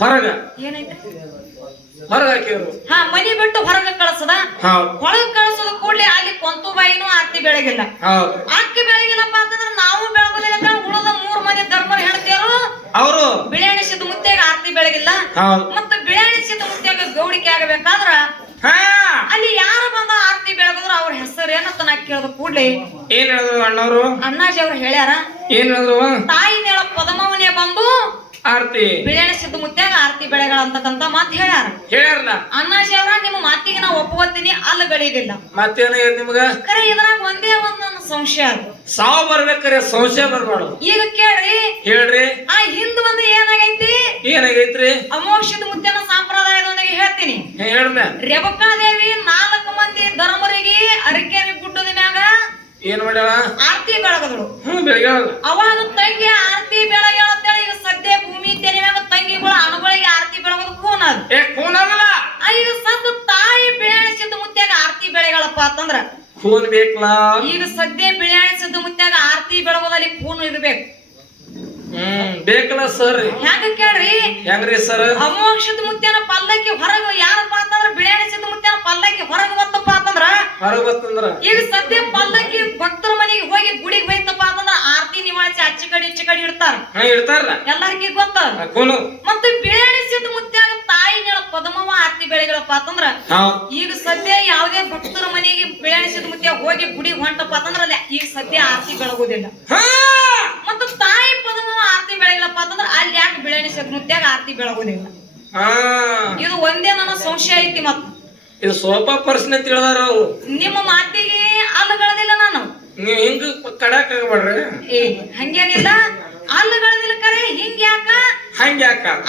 ಹೊರಗ ಏನೈತೆ ಹೊರಗ ಹಾಕಿದ್ರು. ಹಾ, ಮನಿ ಬಿಟ್ಟು ಹೊರಗ ಕಳ್ಸದ. ಹೊರಗ್ ಕಳ್ಸೋದು ಕೂಡ್ಲೆ ಅಲ್ಲಿ ಕೊಂತುಬಾಯಿನೂ ಆರತಿ ಬೆಳಗಿಲ್ಲ. ಅಕ್ಕಿ ಬೆಳಗಿಲ್ಲಪ್ಪ ಅಂತಂದ್ರ ನಾವು ಬೆಳಗೋದಿಲ್ಲ. ಉಳಿದ 3 ಮಂದಿ ಧರ್ಮರು ಹೇಳ್ತೇರು ಅವರು ಬಿಳಿಯಣಿಸಿದ ಮುತ್ಯಾಗ ಆರತಿ ಬೆಳಗಿಲ್ಲ. ಮತ್ತೆ ಬಿಳಿಯಣಿಸಿದ ಮುತ್ಯಾಗ ಗೌಡಿಕೆ ಆಗಬೇಕಾದ್ರ ಅಲ್ಲಿ ಯಾರು ಬಂದ ಆರತಿ ಬೆಳಗಿದ್ರು ಅವ್ರ ಹೆಸರು ಏನಂತ ನಾ ಕೇಳಿದ ಕೂಡ್ಲೆ ಏನ್ ಹೇಳಿದ್ರು ಅಣ್ಣವ್ರು? ಅಣ್ಣಾಜಿ ಅವ್ರು ಹೇಳ್ಯಾರ, ಏನ್ ಹೇಳಿದ್ರು? ತಾಯಿ ನೇಳ ಪದಮವನೇ ಬಂದು ಆರತಿ ಬಿಳಿಯಣಿಸಿದ ಮುತ್ಯಾಗ ಆರತಿ ಬೆಳೆಗಳ ಅಂತಕ್ಕಂತ ಮಾತು ಹೇಳ್ಯಾರಲ್ಲ. ಅಣ್ಣಾಜಿ ಅವ್ರ ನಿಮ್ಮ ಮಾತಿಗೆ ನಾ ಒಪ್ಕೋತೀನಿ, ಅಲ್ಲಿ ಬೆಳೆಯುದಿಲ್ಲ. ಮತ್ತೇನ ನಿಮ್ಗ ಕರೆ ಇದ್ರಾಗ ಒಂದೇ ಒಂದ್ ನನ್ನ ಸಂಶಯ ಅದು. ಸಾವು ಬರ್ಬೇಕಾರೆ ಸಂಶಯ ಬರ್ಬಾರ್ದು. ಈಗ ಕೇಳ್ರಿ, ಹೇಳ್ರಿ. ಆ ಹಿಂದ್ ಒಂದು ಏನಾಗೈತಿ? ಏನಾಗೈತ್ರಿ? ಅಮೋಕ್ಷದ ಮುತ್ಯನ ಸಂಪ್ರದಾಯದೊಂದಿಗೆ ಹೇಳ್ತೀನಿ. ಹೇಳ್ಮೆ. ರೇವಕಾದೇವಿ 4 ಮಂದಿ ಧರ್ಮರಿಗೆ ಅರಿಕೆರೆ ಗುಡ್ಡದ ಮ್ಯಾಗ ಏನ್ ಮಾಡ್ಯಾಳ? ಆರತಿ ಬೆಳಗದಳು. ಬೆಳಗ್ಯಾಳ. ಅವಾಗ ತಂಗಿ ಆರತಿ ಬೆಳಗ್ಯಾಳ ಅಂತೇಳಿ ಈಗ ಸದ್ಯ ಭೂಮಿ ತೆನೆ ಮ್ಯಾಗ ತಂಗಿಗಳ ಅಣಗಳಿಗೆ ಆರತಿ ಬೆಳಗೋದು ಕೂನ್ ಅದು. ಕೂನಲ್ಲ. ಈಗ ಸದ್ಯ ತಾಯಿ ಬಿಳಿಯಣಿಸಿದ ಮುತ್ಯಾಗ ಆರತಿ ಬೆಳಗಳಪ್ಪ ಅಂತಂದ್ರ ಕೂನ್ ಬೇಕಲ್ಲ. ಈಗ ಸದ್ಯ ಬಿಳಿಯಣಿಸಿದ ಮುತ್ಯಾಗ ಆರತಿ ಬೆಳಗೋದಲ್ಲಿ ಕೂನ್ ಇರ್ಬೇಕು. ಬೇಕಲ್ಲ ಸರ್. ಹೆಂಗ ಕೇಳ್ರಿ? ಹೆಂಗ್ರಿ ಸರ್? ಅಮೋಕ್ಷದ ಮುತ್ಯನ ಪಲ್ಲಕ್ಕಿ ಹೊರಗ ಯಾರಪ್ಪ ಅಂತಂದ್ರ ಬಿಳಿಯಣಿಸಿದ ಮುತ್ಯನ ಪಲ್ಲಕ್ಕಿ ಹೊರಗ ಬತ್ತಪ್ಪ ಅಂತಂದ್ರ ಈಗ ಸದ್ಯ ಪಲ್ಲಕ್ಕಿ ಭಕ್ತರ ಮನೆಗೆ ಹೋಗಿ ಗುಡಿಗೆ ಹೋಯ್ತಪ್ಪ ಅಂತಂದ್ರ ಆರತಿ ನಿವಾಳಿಸಿ ಅಚ್ಚ ಕಡೆ ಇಚ್ಚ ಕಡೆ ಇಡ್ತಾರ. ಎಲ್ಲರಿಗೂ ಗೊತ್ತ. ಮತ್ತೆ ಬಿಳಿಯಣಿಸಿದ ಮುತ್ಯಾಗ ತಾಯಿ ನೇಳ ಪದಮವ ಆರತಿ ಬೆಳೆಗಳಪ್ಪ ಅಂತಂದ್ರ ಈಗ ಸದ್ಯ ಯಾವುದೇ ಭಕ್ತರ ಮನೆಗೆ ಬಿಳಿಯಣಿಸಿದ ಮುತ್ಯ ಹೋಗಿ ಗುಡಿಗೆ ಹೊಂಟಪ್ಪ ಅಂತಂದ್ರ ಈಗ ಸದ್ಯ ಆರತಿ ಬೆಳಗೋದಿಲ್ಲ. ಮತ್ತ ತಾಯಿ ಪದಮವ ಆರತಿ ಬೆಳಗಿಲ್ಲಪ್ಪ ಅಂತಂದ್ರ ಅಲ್ಲಿ ಯಾಕೆ ಬಿಳಿಯಣಿಸಿದ ಮುತ್ಯಾಗ ಆರತಿ ಬೆಳಗೋದಿಲ್ಲ? ಇದು ಒಂದೇ ನನ್ನ ಸಂಶಯ ಐತಿ. ಮತ್ತ ಇದು ಸ್ವಲ್ಪ ಪ್ರಶ್ನೆ ತಿಳಿದಾರ ಅವ್ರು. ನಿಮ್ಮ ಮಾತಿಗೆ ಅಲ್ಲಗಳದಿಲ್ಲ ನಾನು. ನೀವ್ ಹಿಂಗ ಕಡಾಕ್ ಆಗ್ಬೇಡ್ರಿ. ಹಂಗೇನಿಲ್ಲ, ಅಲ್ಲಗಳದಿಲ್ಲ. ಕರೆ ಹಿಂಗ ಯಾಕ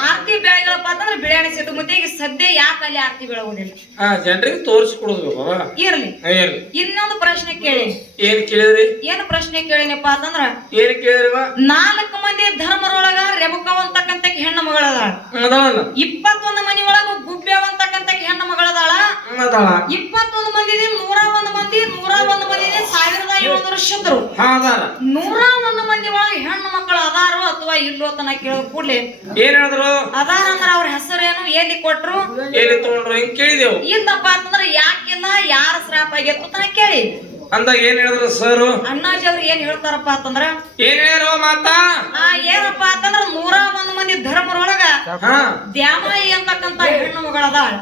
ಆರತಿ ಬೆಳಗಿಲ್ಲಪ್ಪ ಅಂತಂದ್ರ ಬಿಳಿಯಣಿಸಿದ ಮುತ್ಯಾಗ ಸದ್ಯ ಯಾಕೆ ಅಲ್ಲಿ ಆರತಿ ಬೆಳಗೋದಿಲ್ಲ? ಜನರಿಗೆ ತೋರಿಸ್ಕೊಡುದು. ಇರ್ಲಿ. ಇನ್ನೊಂದು ಪ್ರಶ್ನೆ ಕೇಳಿ. ಏನ್ ಕೇಳಿದ್ರಿ? ಏನ್ ಪ್ರಶ್ನೆ ಕೇಳಿನಪ್ಪ ಅಂತಂದ್ರ ಏನ್ ಕೇಳಿದ್ರಿ? 4 ಮಂದಿ ಧರ್ಮರೊಳಗ ರೆಬಕವಂತಕ್ಕಂತ ಹೆಣ್ಣು ಮಗಳದಾಳ. 21 ಮನಿ ಒಳಗ ಗುಬ್ಬೇವಂತಕ್ಕಂತ ಹೆಣ್ಣು ಮಗಳದಾಳ. 21 ಮಂದಿ 101 ಮಂದಿ 101 ಮಂದಿ 1700 ಶುದ್ಧರು. 101 ಮಂದಿ ಒಳಗ ಹೆಣ್ಣು ಮಕ್ಕಳು ಅದಾರೋ ಅಥವಾ ಇಲ್ಲೋ ಅಂತ ನಾ ಕೇಳೋ ಕೂಡ್ಲೆ ಏನ್ ಹೇಳಿದ್ರು? ಅದಾರ ಅಂದ್ರ ಅವ್ರ ಹೆಸರೇನು, ಎಲ್ಲಿ ಕೊಟ್ರು, ಎಲ್ಲಿ ತಗೊಂಡ್ರು ಹಿಂಗ್ ಕೇಳಿದೆವು. ಇಲ್ಲಪ್ಪ ಅಂತಂದ್ರ ಯಾಕಿಲ್ಲ, ಯಾರ ಶ್ರಾಪ ಆಗೈತು ಅಂತ ಕೇಳಿ ಅಂದಾಗ ಏನ್ ಹೇಳಿದ್ರು ಸರ್? ಅಣ್ಣಾಜಿ ಅವ್ರು ಏನ್ ಹೇಳ್ತಾರಪ್ಪ ಅಂತಂದ್ರ ಏನ್ ಹೇಳ್ಯಾರೋ ಮಾತಾ? ಏನಪ್ಪಾ ಅಂತಂದ್ರ 101 ಮಂದಿ ಧರ್ಮರೊಳಗ ದ್ಯಾಮಾಯಿ ಅಂತಕ್ಕಂತ ಹೆಣ್ಣು ಮಗಳದಾಳ.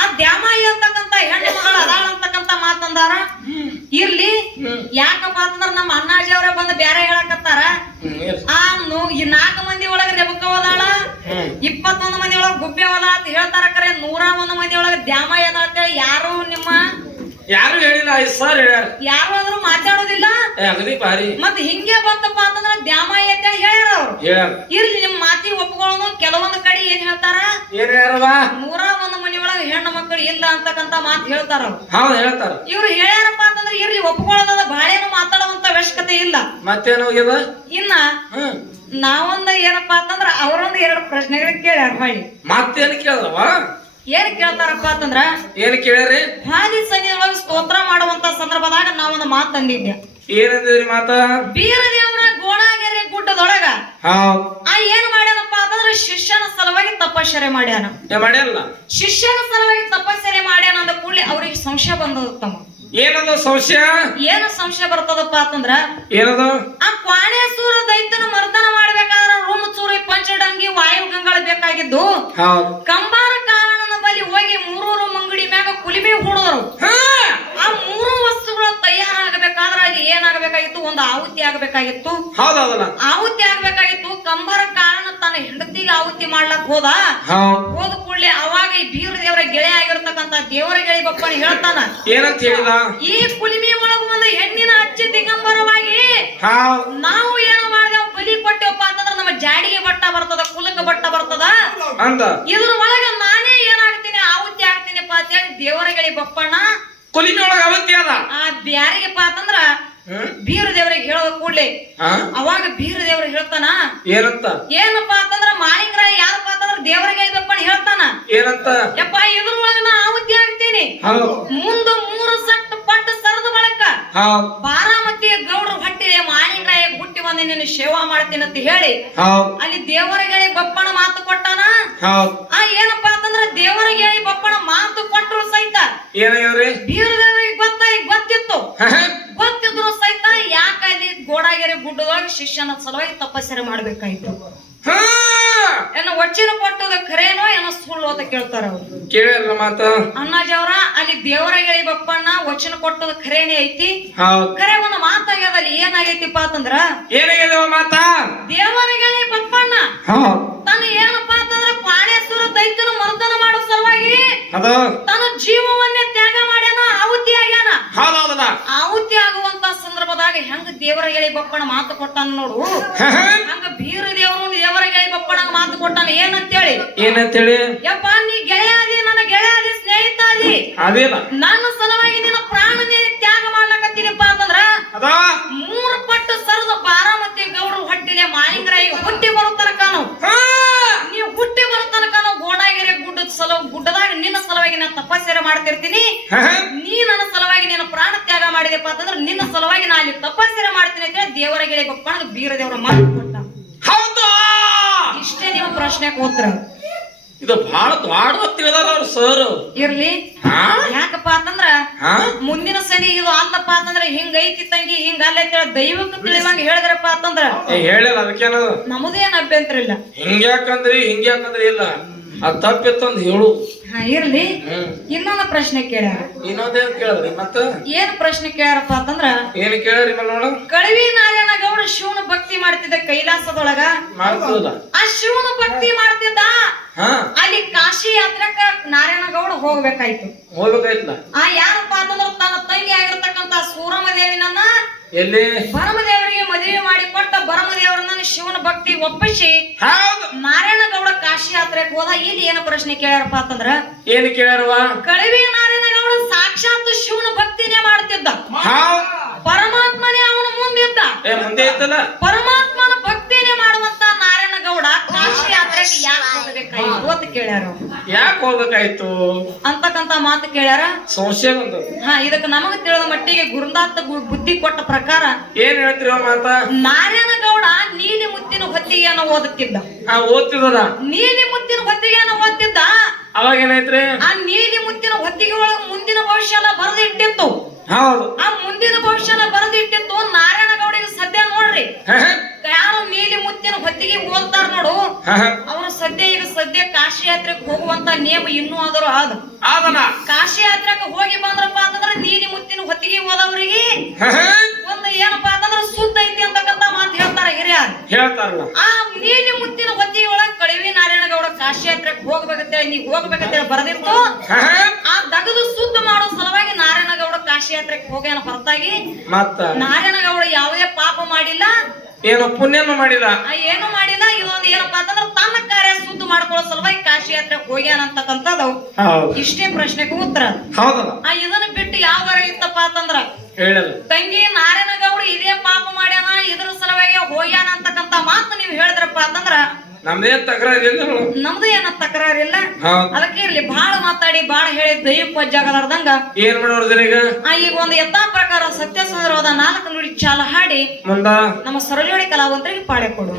ಆ ದ್ಯಾಮಾಯಿ ಅಂತಕ್ಕಂತ ಹೆಣ್ಣು ಮಗಳ ಅದಾಳ ಅಂತಕ್ಕಂತ ಮಾತಂದಾರ. ಇರ್ಲಿ. ಯಾಕಪ್ಪ ಅಂತಂದ್ರ ನಮ್ಮ ಅಣ್ಣಾಜಿ ಅವರೇ ಬಂದು ಬ್ಯಾರೆ ಹೇಳಕತ್ತಾರ. ಈ 4 ಮಂದಿ ಒಳಗ ರೆಬಕವದಾಳ, 21 ಮಂದಿ ಒಳಗ ಗುಬ್ಬೆ ಅದಾಳ ಅಂತ ಹೇಳ್ತಾರ. ಕರೆ 101 ಮಂದಿ ಒಳಗ ದ್ಯಾಮಾಯಿ ಅದಾಳ ಅಂತೇಳಿ ಯಾರು ನಿಮ್ಮ ಯಾರು ಹೇಳಿಲ್ಲ. ಸರ್ ಹೇಳ್ಯಾರ. ಯಾರು ಅಂದ್ರು ಮಾತಾಡೋದಿಲ್ಲ. ಅಗದಿ ಭಾರಿ. ಮತ್ ಹಿಂಗೆ ಬಂತಪ್ಪ ಅಂತಂದ್ರ ದ್ಯಾಮಾಯಿ ಅಂತ ಹೇಳ್ಯಾರ ಅವ್ರು. ಇರ್ಲಿ, ನಿಮ್ ಮಾತಿ ಒಪ್ಕೊಳ್ಳೋನು. ಕೆಲವೊಂದ್ ಕಡೆ ಏನ್ ಹೇಳ್ತಾರ? 101 ಮನಿ ಒಳಗ ಹೆಣ್ಣು ಮಕ್ಕಳು ಇಲ್ಲ ಅಂತಕ್ಕಂತ ಮಾತು ಹೇಳ್ತಾರ. ಹೇಳ್ತಾರ. ಇವ್ರು ಹೇಳ್ಯಾರಪ್ಪ ಅಂತಂದ್ರ ಇರ್ಲಿ, ಒಪ್ಕೊಳ್ಳೋದ ಬಾಳೇನು ಮಾತಾಡುವಂತ ಅವಶ್ಯಕತೆ ಇಲ್ಲ. ಮತ್ತೇನು ಹೋಗ್ಯದ? ಇನ್ನ ನಾವೊಂದ ಏನಪ್ಪಾ ಅಂತಂದ್ರ ಅವರೊಂದ್ 2 ಪ್ರಶ್ನೆಗಳು ಕೇಳ್ಯಾರ ಹೊಳ್ಳಿ. ಮತ್ತೇನ್ ಕೇಳದವ? ಏನ್ ಕೇಳ್ತಾರಪ್ಪ ಅಂತಂದ್ರ ಏನ್ ಕೇಳ್ಯಾರಿ? ಹಾದಿ ಸನ್ನಿಯೊಳಗ ಸ್ತೋತ್ರ ಮಾಡುವಂತ ಸಂದರ್ಭದಾಗ ನಾವೊಂದು ಮಾತು ಅಂದಿದ್ದೆ. ಏನಂದ್ರಿ ಮಾತ? ಬೀರದೇವರ ಗೋಣಾಗೆರೆ ಗುಡ್ಡದೊಳಗ ಏನ್ ಮಾಡ್ಯಾನಪ್ಪ ಅಂತಂದ್ರ ಶಿಷ್ಯನ ಸಲುವಾಗಿ ತಪಶ್ಚರ್ಯ ಮಾಡ್ಯಾನ. ಮಾಡ್ಯಾನಲ್ಲ, ಶಿಷ್ಯನ ಸಲುವಾಗಿ ತಪಶ್ಚರ್ಯ ಮಾಡ್ಯಾನ ಅಂದ ಕೂಡಲೇ ಅವ್ರಿಗೆ ಸಂಶಯ ಬಂದದ. ತಮ್ಮ ಏನದ ಸಂಶಯ? ಏನು ಸಂಶಯ ಬರ್ತದಪ್ಪ ಅಂತಂದ್ರ ಏನದು? ಆ ಕ್ವಾಣೇಶ್ವರ ದೈತ್ಯನ ಮರ್ದನ ಮಾಡ್ಬೇಕಾದ್ರ ರೂಮ್ ಚೂರಿ ಪಂಚಡಂಗಿ ವಾಯು ಗಂಗಳ ಬೇಕಾಗಿದ್ದು ಕಂಬಾರ ಕಾರಣನ ಬಳಿ ಹೋಗಿ 3 ಮಂಗಡಿ ಮ್ಯಾಗ ಕುಲಿಮೆ ಹೂಡೋರು. ಆ 3 ವಸ್ತುಗಳು ತಯಾರಾಗಬೇಕಾದ್ರ ಅಲ್ಲಿ ಏನಾಗಬೇಕಾಗಿತ್ತು? ಒಂದು ಆಹುತಿ ಆಗಬೇಕಾಗಿತ್ತು. ಆಹುತಿ ಆಗ್ಬೇಕಾಗಿತ್ತು. ಕಂಬಾರ ಕಾರಣ ತನ್ನ ಹೆಂಡತಿಗೆ ಆಹುತಿ ಮಾಡ್ಲಕ್ ಹೋದ ಕೂಡ್ಲೆ ಅವಾಗ ಈ ಬೀರ ದೇವರ ಗೆಳೆ ಆಗಿರ್ತಕ್ಕಂತ ದೇವರ ಗೆಳಿ ಬಪ್ಪನ ಹೇಳ್ತಾನ. ಏನಂತ ಹೇಳಿದ? ಈ ಕುಲಿಮೆ ಒಳಗ ಒಂದು ಹೆಣ್ಣಿನ ಅಚ್ಚಿ ದಿಗಂಬರವಾಗಿ ನಾವು ಏನು ಮಾಡಿದೆವು? ಬಲಿ ಕೊಟ್ಟೆವಪ್ಪ ಅಂತಂದ್ರ ನಮ್ಮ ಜಾಡಿಗೆ ಬಟ್ಟ ಬರ್ತದ, ಕುಲಕ ಬಟ್ಟ ಬರ್ತದ. ಇದ್ರ ಒಳಗ ನಾನೇ ಏನಾಗ್ತೀನಿ? ಆಹುತಿ ಆಗ್ತೀನಿಪ್ಪ ಅಂತ ಹೇಳಿ ದೇವರ ಗೆಳಿ ಬಪ್ಪಣ್ಣ ಕುಲಿಮೆ ಒಳಗ ಆಹುತಿ ಅದ. ಆ ಬ್ಯಾರಿಗೆಪ್ಪ ಅಂತಂದ್ರ ಬೀರ ದೇವರಿಗೆ ಹೇಳೋದ ಕೂಡ್ಲೆ ಅವಾಗ ಬೀರ ದೇವ್ರ ಹೇಳ್ತಾನ ಏನಂತ? ಏನಪ್ಪಾ ಅಂತಂದ್ರ ಮಾಳಿಂಗ್ರ ಯಾರಪ್ಪ ಅಂತಂದ್ರ ದೇವರಿಗೆ ಬಪ್ಪಣ್ಣ ಹೇಳ್ತಾನ ಏನಂತ? ಯಪ್ಪ ಇದ್ರೊಳಗ ನಾ ಆಹುತಿ ಆಗ್ತೀನಿ. ಮುಂದ 3 ಸಟ್ ಪಟ್ಟ ಸರದ ಬಳಕ ಬಾರಾಮತಿಯ ಗೌಡ್ರ ಹೊಟ್ಟಿದೆ ಮಾಳಿಂಗ್ರಾಯ ಹುಟ್ಟಿ ಬಂದು ನಿನ್ನ ಸೇವಾ ಮಾಡ್ತೀನಿ ಅಂತ ಹೇಳಿ ಅಲ್ಲಿ ದೇವರಿಗೆ ಬಪ್ಪಣ ಮಾತು ಕೊಟ್ಟಾನ. ಏನಪ್ಪಾ ಅಂತಂದ್ರ ದೇವರಿಗೆ ಬಪ್ಪಣ ಮಾತು ಕೊಟ್ಟರು ಸಹಿತ ಬೀರ ದೇವರಿಗೆ ಗೊತ್ತಿತ್ತು. ಗೊತ್ತಿದ್ರು ಸಹಿತ ಯಾಕಲ್ಲಿ ಗೋಡಾಗೆರೆ ಗುಡ್ಡದೊಳಗೆ ಶಿಷ್ಯನ ಸಲುವಾಗಿ ತಪಸ್ಸರೆ ಮಾಡ್ಬೇಕಾಯ್ತು. ಏನೋ ವಚನ ಕೊಟ್ಟದ ಖರೇನೋ ಏನೋ ಸುಳ್ಳು ಅಂತ ಕೇಳ್ತಾರ ಅವ್ರು. ಕೇಳಿರಲ್ಲ ಮಾತ ಅಣ್ಣಾಜವ್ರ ಅಲ್ಲಿ ದೇವರ ಗೆಳಿ ಬಪ್ಪಣ್ಣ ವಚನ ಕೊಟ್ಟದ ಖರೇನೇ ಐತಿ. ಖರೆ ಒಂದು ಮಾತಾಗ್ಯದ. ಅಲ್ಲಿ ಏನಾಗೈತಿಪ್ಪ ಅಂತಂದ್ರ ಏನಾಗ್ಯದವ ಮಾತ? ದೇವರ ಗೆಳಿ ಬಪ್ಪಣ್ಣ ತಾನು ಏನಪ್ಪಾ ಅಂತಂದ್ರ ಕ್ವಾಣೇಶ್ವರ ದೈತ್ಯನ ಮರ್ದನ ಮಾಡೋ ಸಲುವಾಗಿ ತನ್ನ ಜೀವವನ್ನೇ ತ್ಯಾಗ ಮಾಡ್ಯಾನ, ಆಹುತಿ ಆಗ್ಯಾನ. ಆಹುತಿ ಆಗುವಂತ ಸಂದರ್ಭದಾಗ ಹೆಂಗ ದೇವರ ಗೆಳಿ ಬಪ್ಪಣ್ಣ ಮಾತು ಕೊಟ್ಟಾನ ನೋಡು, ಹಂಗ ಬೀರ ದೇವರು ದೇವರ ಗೆಳಿ ಬಪ್ಪಣ್ಣ ಮಾತು ಕೊಟ್ಟಾನ. ಏನಂತೇಳಿ? ಯಪ್ಪ ನೀ ಗೆಳೆಯಾದಿ, ನನ್ನ ಗೆಳೆಯಾದಿ, ಸ್ನೇಹಿತ ಆದಿ, ನನ್ನ ಸಲುವಾಗಿ ನಿನ್ನ ಪ್ರಾಣ ತ್ಯಾಗ ಮಾಡ್ಲಕತ್ತೀನಿಪ್ಪ ಅಂತಂದ್ರ 3 ಪಟ್ಟು ಸರದ ಬಾರಾಮತಿ ಗೌಡ್ರ ಹೊಟ್ಟಿಲೆ ಮಾಳಿಂಗರಾಯಿ ಹುಟ್ಟಿ ಬರೋ ತನಕನು ನೀವು ಹುಟ್ಟಿ ಬರೋ ತನಕನು ಗೋಡಾಗೆರೆ ಗುಡ್ಡದಾಗ ನಿನ್ನ ಸಲುವಾಗಿ ನಾನು ತಪಸ್ಸರೆ ಮಾಡ್ತಿರ್ತೀನಿ. ನೀ ನನ್ನ ಸಲುವಾಗಿ ನಿನ್ನ ಪ್ರಾಣ ತ್ಯಾಗ ಮಾಡಿದೆಪ್ಪ ಅಂತಂದ್ರೆ ನಿನ್ನ ಸಲುವಾಗಿ ನಾ ಅಲ್ಲಿ ತಪಸ್ಸರೆ ಮಾಡ್ತೀನಿ ಅಂತ ಹೇಳಿ ದೇವರ ಗೆಳೆ ಬಪ್ಪಣ್ಣ ಬೀರ ದೇವರ ಮಾತು ಕೊಟ್ಟ. ಇಷ್ಟೇ ನಿಮ್ಮ ಪ್ರಶ್ನೆ ಉತ್ತರ. ಇದು ಬಹಳ ದೊಡ್ಡ ತಿಳಿದಾರ ಅವ್ರ ಸರ್. ಇರ್ಲಿ, ಯಾಕಪ್ಪ ಅಂತಂದ್ರ ಮುಂದಿನ ಸರಿ ಇದು ಅಲ್ಲಪ್ಪ ಅಂತಂದ್ರ ಹಿಂಗ ಐತಿ ತಂಗಿ, ಹಿಂಗ ಅಲ್ಲ ದೈವಕ್ಕೆ ತಿಳಿವಂಗ ಹೇಳಿದ್ರಪ್ಪ ಅಂತಂದ್ರ ಹೇಳಿಲ್ಲ. ಅದಕ್ಕೇನದು ನಮ್ದೇನ್ ಅಭ್ಯಂತರ ಇಲ್ಲ. ಹಿಂಗ್ಯಾಕಂದ್ರಿ ಇಲ್ಲ, ಅದ್ ತಪ್ಪಿತ್ತಂದ್ ಹೇಳು. ಇರ್ಲಿ, ಇನ್ನೊಂದು ಪ್ರಶ್ನೆ ಕೇಳ್ಯಾರ. ಇನ್ನೊಂದೇನ್ ಕೇಳಿದ್ರಿ? ಮತ್ತ ಏನ್ ಪ್ರಶ್ನೆ ಕೇಳ್ಯಾರಪ್ಪ ಅಂತಂದ್ರ ಏನ್ ಕೇಳ್ರಿ? ನೋಡ, ಕಳವಿ ನಾರಾಯಣ ಗೌಡ ಶಿವನ ಭಕ್ತಿ ಮಾಡ್ತಿದ್ದ ಕೈಲಾಸದೊಳಗ. ಆ ಶಿವನ ಭಕ್ತಿ ಮಾಡ್ತಿದ್ದ. ಅಲ್ಲಿ ಕಾಶಿ ಯಾತ್ರಕ್ಕ ನಾರಾಯಣ ಗೌಡ ಹೋಗ್ಬೇಕಾಯ್ತು. ಯಾರಪ್ಪ ಅಂತಂದ್ರ ತನ್ನ ತಂಗಿ ಆಗಿರ್ತಕ್ಕಂತ ಸೂರಮ ದೇವಿನನ್ನ ಎಲ್ಲಿ ಭರಮದೇವರಿಗೆ ಮದುವೆ ಮಾಡಿ ಕೊಟ್ಟ ಭರಮದೇವರನ್ನ ಶಿವನ ಭಕ್ತಿ ಒಪ್ಪಿಸಿ ನಾರಾಯಣ ಗೌಡ ಕಾಶಿ ಯಾತ್ರೆಗೆ ಹೋದ. ಇಲ್ಲಿ ಏನು ಪ್ರಶ್ನೆ ಕೇಳ್ಯಾರಪ್ಪ ಅಂತಂದ್ರ ಏನ್ ಕೇಳ್ಯಾರವ? ಕಳವಿ ನಾರಾಯಣ ಗೌಡ ಸಾಕ್ಷಾತ್ ಶಿವನ ಭಕ್ತಿನೇ ಮಾಡ್ತಿದ್ದ. ಪರಮಾತ್ಮನೇ ಅವನ ಮುಂದಿದ್ದ. ಪರಮಾತ್ಮನ ಭಕ್ತಿನೇ ಮಾಡುವಂತ ನಾರಾಯಣ ಗೌಡ ಕಾಶಿ ಯಾತ್ರೆಗೆ ಯಾಕೆ ಹೋಗಬೇಕಾಯ್ತು ಅಂತ ಕೇಳ್ಯಾರ. ಯಾಕೆ ಹೋಗ್ಬೇಕಾಯ್ತು ಅಂತಕ್ಕಂತ ಮಾತು ಕೇಳ್ಯಾರ. ಸಂಶಯ ಬಂದ. ಇದಕ್ಕೆ ನಮಗ ತಿಳಿದ ಮಟ್ಟಿಗೆ ಗುರುನಾಥ ಬುದ್ಧಿ ಕೊಟ್ಟ ಪ್ರಕಾರ ಏನ್ ಹೇಳ್ತಿರೋ ಮಾತ? ನಾರಾಯಣ ಗೌಡ ನೀಲಿ ಮುತ್ತಿನ ಹೊತ್ತಿಗೆಯನ್ನು ಓದುತ್ತಿದ್ದ. ನೀಲಿ ಮುತ್ತಿನ ಹೊತ್ತಿಗೆಯನ್ನು ಓದ್ತಿದ್ದ. ಅವಾಗ ಏನಾಯ್ತ್ರಿ? ಆ ನೀಲಿ ಮುತ್ತಿನ ಹೊತ್ತಿಗೆ ಒಳಗ ಮುಂದಿನ ಭವಿಷ್ಯ ಎಲ್ಲ ಬರೆದಿಟ್ಟಿತ್ತು. ಆ ಮುಂದಿನ ಭವಿಷ್ಯ ಬರೆದಿಟ್ಟಿತ್ತು. ನಾರಾಯಣ ಗೌಡಿಗೆ ಸದ್ಯ ನೋಡ್ರಿ, ಯಾರು ನೀಲಿ ಮುತ್ತಿನ ಹೊತ್ತಿಗೆ ಓದ್ತಾರ ನೋಡು, ಅವರು ಸದ್ಯ ಕಾಶಿ ಯಾತ್ರೆಗೆ ಹೋಗುವಂತ ನಿಯಮ ಇನ್ನೂ ಆದರೂ ಕಾಶಿ ಯಾತ್ರೆಗೆ ಹೋಗಿ ಬಂದ್ರಪ್ಪ ಅಂತಂದ್ರೆ ನೀಲಿ ಮುತ್ತಿನ ಹೊತ್ತಿಗೆ ಓದವ್ರಿಗೆ ಒಂದು ಏನಪ್ಪಾ ಅಂತಂದ್ರೆ ಸುದ್ದ ಐತಿ ಅಂತಕ್ಕಂತ ಮಾತು ಹೇಳ್ತಾರ ಹಿರಿಯರು. ಹೇಳ್ತಾರಲ್ಲ, ಆ ನೀಲಿ ಮುತ್ತಿನ ಹೊತ್ತಿಗೆ ಒಳಗ ಕಳವಿ ನಾರಾಯಣ ಗೌಡ ಕಾಶಿ ಯಾತ್ರೆಗೆ ಹೋಗ್ಬೇಕಂತೇಳಿ ನೀವ್ ಹೋಗ್ಬೇಕಂತೇಳಿ ಬರೆದಿತ್ತು. ಆ ದಗದು ಸುದ್ದ ಮಾಡೋ ಸಲುವಾಗಿ ನಾರಾಯಣ ಗೌಡ ಕಾಶಿ ಯಾತ್ರೆಗೆ ಹೋಗ್ಯಾನ ಹೊರತಾಗಿ ನಾರಾಯಣ ಗೌಡ ಯಾವುದೇ ಪಾಪ ಮಾಡಿಲ್ಲ, ಏನು ಪುಣ್ಯನು ಮಾಡಿಲ್ಲ, ಏನು ಮಾಡಿಲ್ಲ. ಇದೊಂದು ಏನಪ್ಪಾ ಅಂತಂದ್ರೆ ತನ್ನ ಕಾರ್ಯ ಸುದ್ದ ಮಾಡ್ಕೊಳ್ಳೋ ಸಲುವಾಗಿ ಕಾಶಿ ಯಾತ್ರೆಗೆ ಹೋಗ್ಯಾನ ಅಂತಕ್ಕಂಥದ್ದು. ಇಷ್ಟೇ ಪ್ರಶ್ನೆಗೆ ಉತ್ತರ. ಇದನ್ನ ಬಿಟ್ಟು ಯಾವ್ದಾರ ಇತ್ತಪ್ಪ ಅಂತಂದ್ರ ಹೇಳಲ್ಲ. ತಂಗಿ ನಾರಾಯಣಗೌಡ ಇದೇ ಪಾಪ ಮಾಡ್ಯಾನ, ಇದ್ರ ಸಲುವಾಗಿ ಹೋಗ್ಯಾನ ಅಂತಕ್ಕಂತ ಮಾತು ನೀವು ಹೇಳಿದ್ರಪ್ಪ ಅಂತಂದ್ರ ನಮ್ದೇ ತಕರಾರಿಲ್ಲ, ನಮ್ದು ಏನ ತಕರಾರಿಲ್ಲ. ಹೌದ್. ಅದಕ್ಕೆ ಇರ್ಲಿ, ಬಾಳ ಮಾತಾಡಿ ಬಾಳ ಹೇಳಿ ದೈವಕ್ಕೆ ವಜ್ಜಾಗಲಾರ್ದಂಗ ಏನ್ ಮಾಡೋದ್ರಿ ಈಗ ಈಗ ಒಂದು ಯಥಾ ಪ್ರಕಾರ ಸತ್ಯ ಸುಂದರವಾದ 4 ನುಡಿ ಚಾಲ ಹಾಡಿ ಮುಂದ ನಮ್ಮ ಸರಜೋಡಿ ಕಲಾವಂತರಿಗೆ ಪಾಡೆ ಕೊಡು.